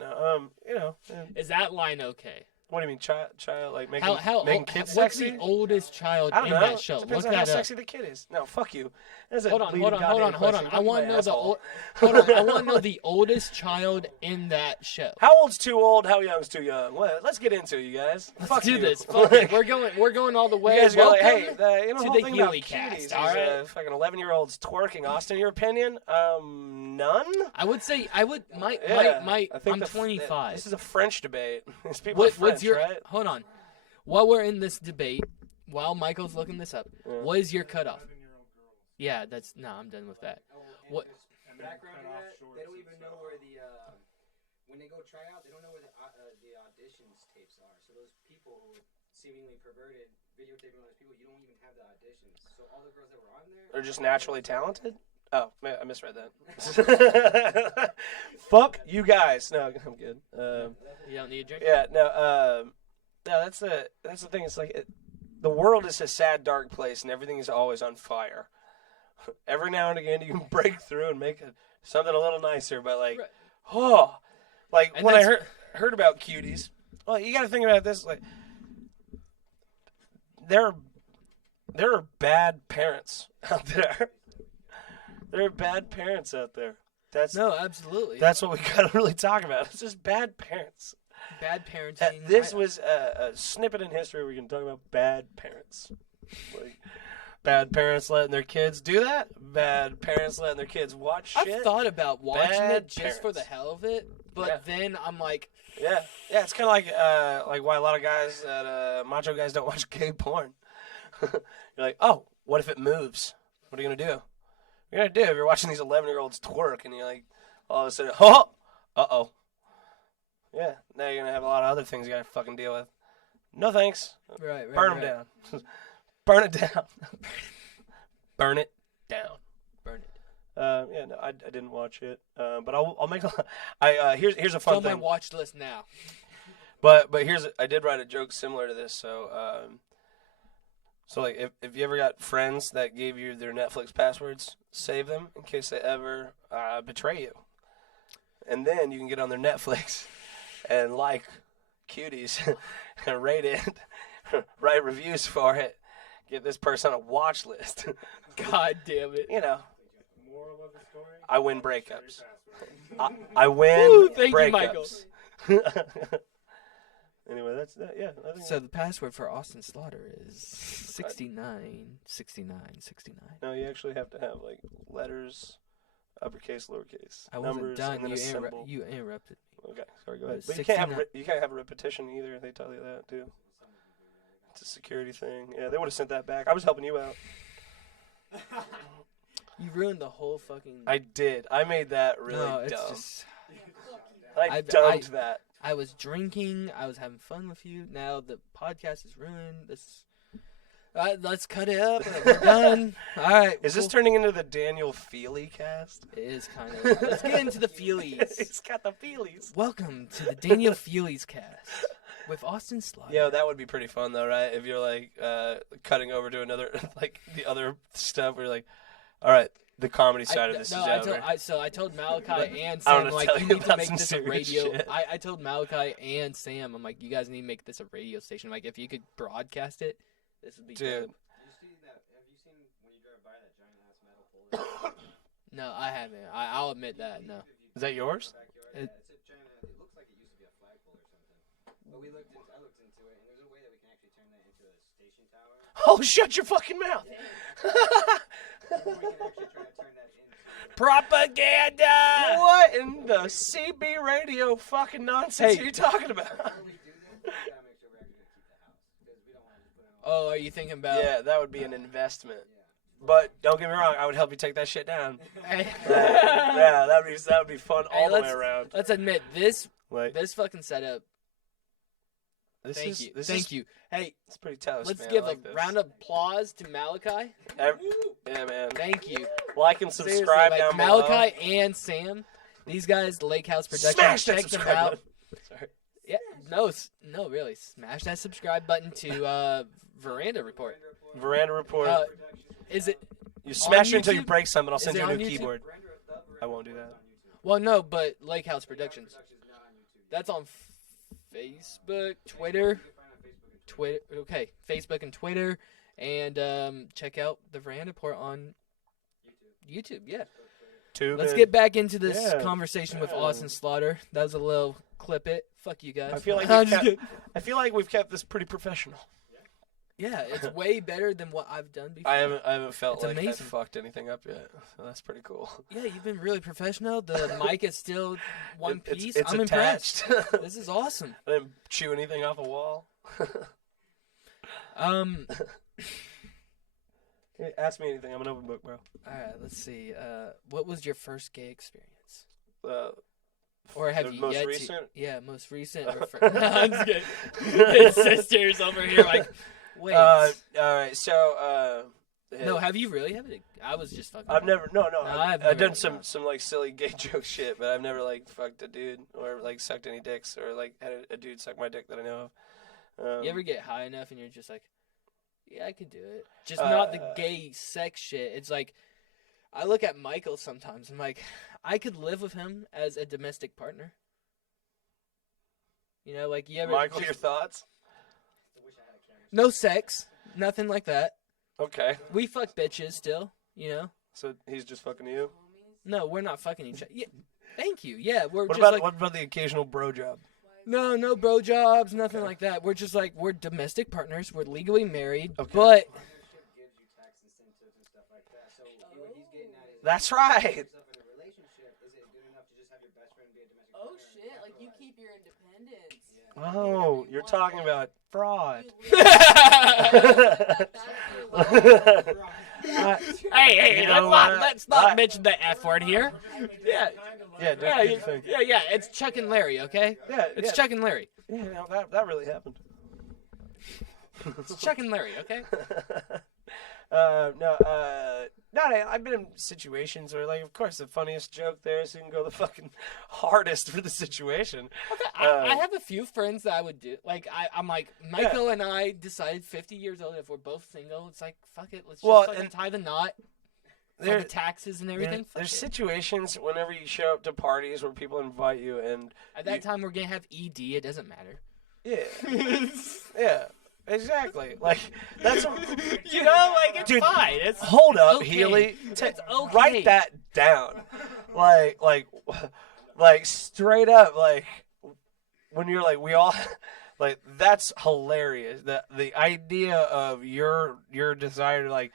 No, Is that line okay? what do you mean, child, like making How making old, kids what's sexy? the oldest child I don't in know. that show? Depends Look on how that up. sexy the kid is. No, fuck you. That's a Hold on. leading goddamn question. I want to know Asshole. hold on. I want to know the oldest child in that show. How old's too old? How young's too young? Let's get into it, you guys. Let's Fuck do you. this. Fuck it. We're going all the way. You guys go like, hey, Welcome the to whole the thing Healy about cast, cuties is all right? fucking 11-year-olds twerking. Austin, your opinion? None. I would say my Yeah, my I think I'm 25. This is a French debate. These people are What's French, your right? Hold on. While we're in this debate, while Michael's looking this up, Yeah. what is your cutoff? Yeah, I'm done with that. Oh, and What- there's background to that, they don't even know where the when they go try out, they don't know where the auditions tapes are. So those people who seemingly perverted videotaping all those people, you don't even have the auditions. So all the girls that were on there Are just naturally talented? Oh, man, I misread that. Fuck you guys. No, I'm good. You don't need a drink? Yeah, no, that's the thing. It's like the world is a sad, dark place, and everything is always on fire. Every now and again, you can break through and make something a little nicer, but Right. like And when I that's- heard about cuties, well, you got to think about this. Like, there are bad parents out there. There are bad parents out there. No, absolutely. That's what we got to really talk about. It's just bad parents. Bad parenting. This was a snippet in history where we can talk about bad parents. Like, bad parents letting their kids do that. Bad parents letting their kids watch shit. I've thought about watching Bad it just for the parents. hell of it, but Yeah. then I'm like, Yeah, it's kind of like why a lot of guys that macho guys don't watch gay porn. You're like, oh, what if it moves? What are you gonna do? You're gonna do if you're watching these 11-year-olds twerk, and you're like, all of a sudden, oh, yeah. Now you're gonna have a lot of other things you gotta fucking deal with. No thanks. right, Burn them down. Burn it down. Burn it down. Burn it. Yeah, no, I didn't watch it, but I'll make here's a It's fun on my thing. watch list now. But I did write a joke similar to this. So like if you ever got friends that gave you their Netflix passwords, save them in case they ever betray you, and then you can get on their Netflix and like cuties and rate it, write reviews for it, get this person on a watch list. God damn it. You know, Moral of the story? I win breakups. I win Woo, thank you, breakups. Anyway, that's that. Yeah. I think So the password for Austin Slaughter is 69. no, you actually have to have like letters, uppercase, lowercase, I wasn't numbers, done. and then a symbol. You interrupted. Okay, sorry. Go ahead. was But you can't have 69. you can't have a repetition either. They tell you that too. It's a security thing. Yeah, they would have sent that back. I was helping you out. You ruined the whole fucking. I did. I made that really no, it's dumb. just. I dumbed that. I was drinking. I was having fun with you. Now the podcast is ruined. Let's cut it up. We're done. All right. Is this turning into the Daniel Feely cast? It is kind of. Let's get into the feelies. He's got the feelies. Welcome to the Daniel Feelies cast with Austin Slaughter. Yeah, that would be pretty fun though, right? If you're like cutting over to another, like the other stuff, where you're like, all right, the comedy side of this is over. I told Malachi and I don't Sam, know, like, tell you you need to about make some this a serious radio. shit. I told Malachi and Sam, I'm like, you guys need to make this a radio station. Like, if you could broadcast it, this would be Dude. dope. Have you seen when you drive by that giant ass metal pole? No, I haven't. I'll admit that. No. Is that yours? Backyard? Yeah, it's a giant. It looks like it used to be a flagpole or something. But I looked into it, and there's a way that we can actually turn that into a station tower. Oh, shut your fucking mouth! We can actually try to turn that into. Propaganda! What in the CB radio fucking nonsense are you talking about? Before we do this, we gotta make sure we're actually gonna keep the house because we don't want to just put it on. Oh, are you thinking about? Yeah, that would be an investment. But don't get me wrong, I would help you take that shit down. Hey. Yeah, that would be fun all Hey, the way around. Let's admit this Like fucking setup. this Thank is you. this Thank is you. Hey, it's pretty toast. let's man. give I like a this. round of applause to Malachi. Yeah, man. Thank you. Like and Seriously, subscribe like, down below. Malachi and Sam, these guys, Lake House Productions, Smash that check them subscribe out. button. Sorry. Yeah, no, really, smash that subscribe button to Veranda Report. Veranda Report. Is it? You smash it until you YouTube? break something. I'll Is send it you a on new YouTube? keyboard. I won't do that. Well, no, but Lake House Productions. That's on Facebook, Twitter. Okay, Facebook and Twitter, and check out the Veranda Report on YouTube. Yeah. Let's get back into this Yeah. conversation with Yeah. Austin Slaughter. That was a little clip it. Fuck you guys. I feel like I'm we've just kept, kidding. I feel like we've kept this pretty professional. Yeah, it's way better than what I've done before. I haven't felt It's like I amazing. fucked anything up yet. So that's pretty cool. Yeah, you've been really professional. The mic is still one It's- piece. it's I'm impressed. attached. This is awesome. I didn't chew anything off a wall. Hey, ask me anything. I'm an open book, bro. All right, let's see. What was your first gay experience? Uh, Or have The you most yet recent? to? Yeah, most recent. Or no, I'm just kidding. His sisters over here like, wait. all right. So, no, have you really? I was just fucking. I've never. No. I've I've never- done some like silly gay joke shit, but I've never like fucked a dude or like sucked any dicks or like had a dude suck my dick that I know of. You ever get high enough and you're just like, yeah, I could do it. Just not the gay sex shit. It's like, I look at Michael sometimes. I'm like, I could live with him as a domestic partner. You know, like you ever. Michael, your thoughts? No sex, nothing like that. Okay. We fuck bitches still. You know. So he's just fucking you. No, we're not fucking each other. Yeah, thank you. Yeah, we're What just about like. what about the occasional bro job? No bro jobs, nothing like that. We're just like, we're domestic partners. We're legally married, Okay. but Gives you tax incentives and stuff like that. So what he's getting at is That's right. yourself in a relationship, is it good enough to just have your best friend be a domestic Oh shit! Like you keep your independence. Oh, you're talking about fraud. Hey, let's not mention the F word here. Yeah, Yeah, do the thing. yeah. It's Chuck and Larry, okay? Yeah, It's yeah. Chuck and Larry. Yeah, no, that really happened. It's Chuck and Larry, okay? I've been in situations where, like, of course, the funniest joke there is you can go the fucking hardest for the situation. I have a few friends that I would do. Like, I'm like, Michael and I decided 50 years old, if we're both single, it's like, fuck it, let's just fucking tie the knot. For the taxes and everything. There's situations whenever you show up to parties where people invite you, and at that time we're gonna have ED. It doesn't matter. Yeah, yeah, exactly. Like that's it's dude, fine. It's hold up, okay. Healy. It's okay. Write that down. Like straight up. Like when you're like we all. Like that's hilarious. The idea of your desire to like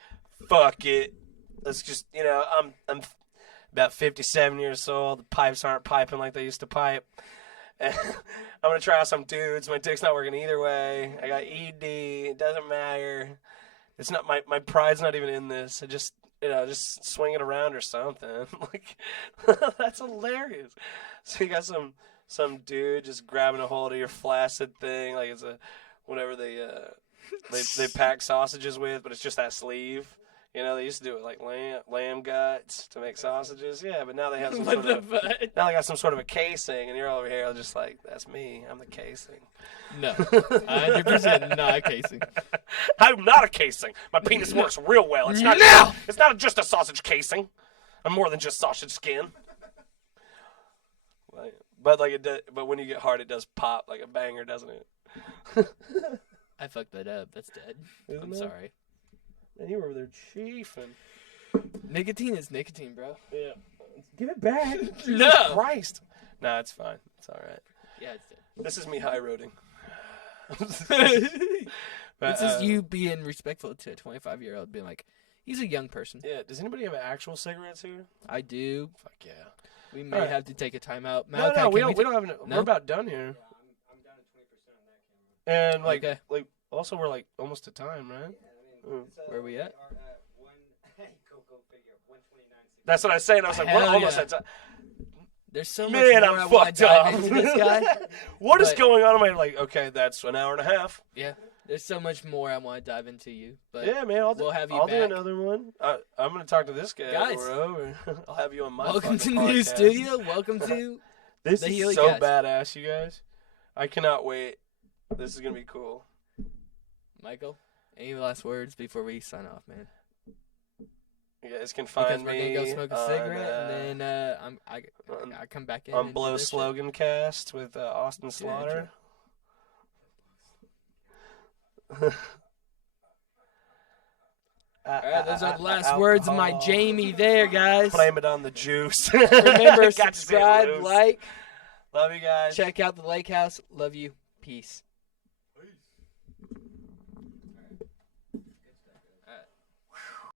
fuck it. Let's just, I'm about 57 years old. The pipes aren't piping like they used to pipe. And I'm going to try out some dudes. My dick's not working either way. I got ED. It doesn't matter. It's not my pride's not even in this. I just, just swing it around or something. Like, that's hilarious. So you got some dude just grabbing a hold of your flaccid thing. Like it's whatever they pack sausages with, but it's just that sleeve. They used to do it like lamb guts to make sausages. Yeah, but now they have now they got some sort of a casing, and you're over here just like, that's me. I'm the casing. No, 100% not a casing. I'm not a casing. My penis works real well. It's not. It's not just a sausage casing. I'm more than just sausage skin. But when you get hard, it does pop like a banger, doesn't it? I fucked that up. That's dead. I'm sorry. And you were over there chiefing. Nicotine is nicotine, bro. Yeah. Give it back. No. Christ. No, it's fine. It's all right. Yeah, it's dead. This is me high roading. This is you being respectful to a 25-year-old, being like, he's a young person. Yeah. Does anybody have actual cigarettes here? I do. Fuck yeah. We may have to take a timeout. No, we don't have. We're about done here. I'm down to 20% on that camera. And like also we're like almost to time, right? Where are we at? Go figure. 129. That's what I was saying. I was like, we're almost at time. There's so much Man, more I'm I want fucked to dive up. into this guy. What is going on? I'm like, okay, that's an hour and a half. Yeah, there's so much more I want to dive into you. But yeah, man, I'll do another one. I'm gonna talk to this guy. Guys, I'll have you on my. Welcome to the podcast. new studio. Welcome to this the is Healy so Cast. badass, you guys. I cannot wait. This is gonna be cool. Michael, any last words before we sign off, man? You guys can find we're me gonna go smoke a cigarette, and then I come back in on Blow Slogan Cast with Austin Slaughter. All right, those are the last words of my Jamie there, guys. Blame it on the juice. Remember, subscribe, like. Love you guys. Check out the Lake House. Love you. Peace.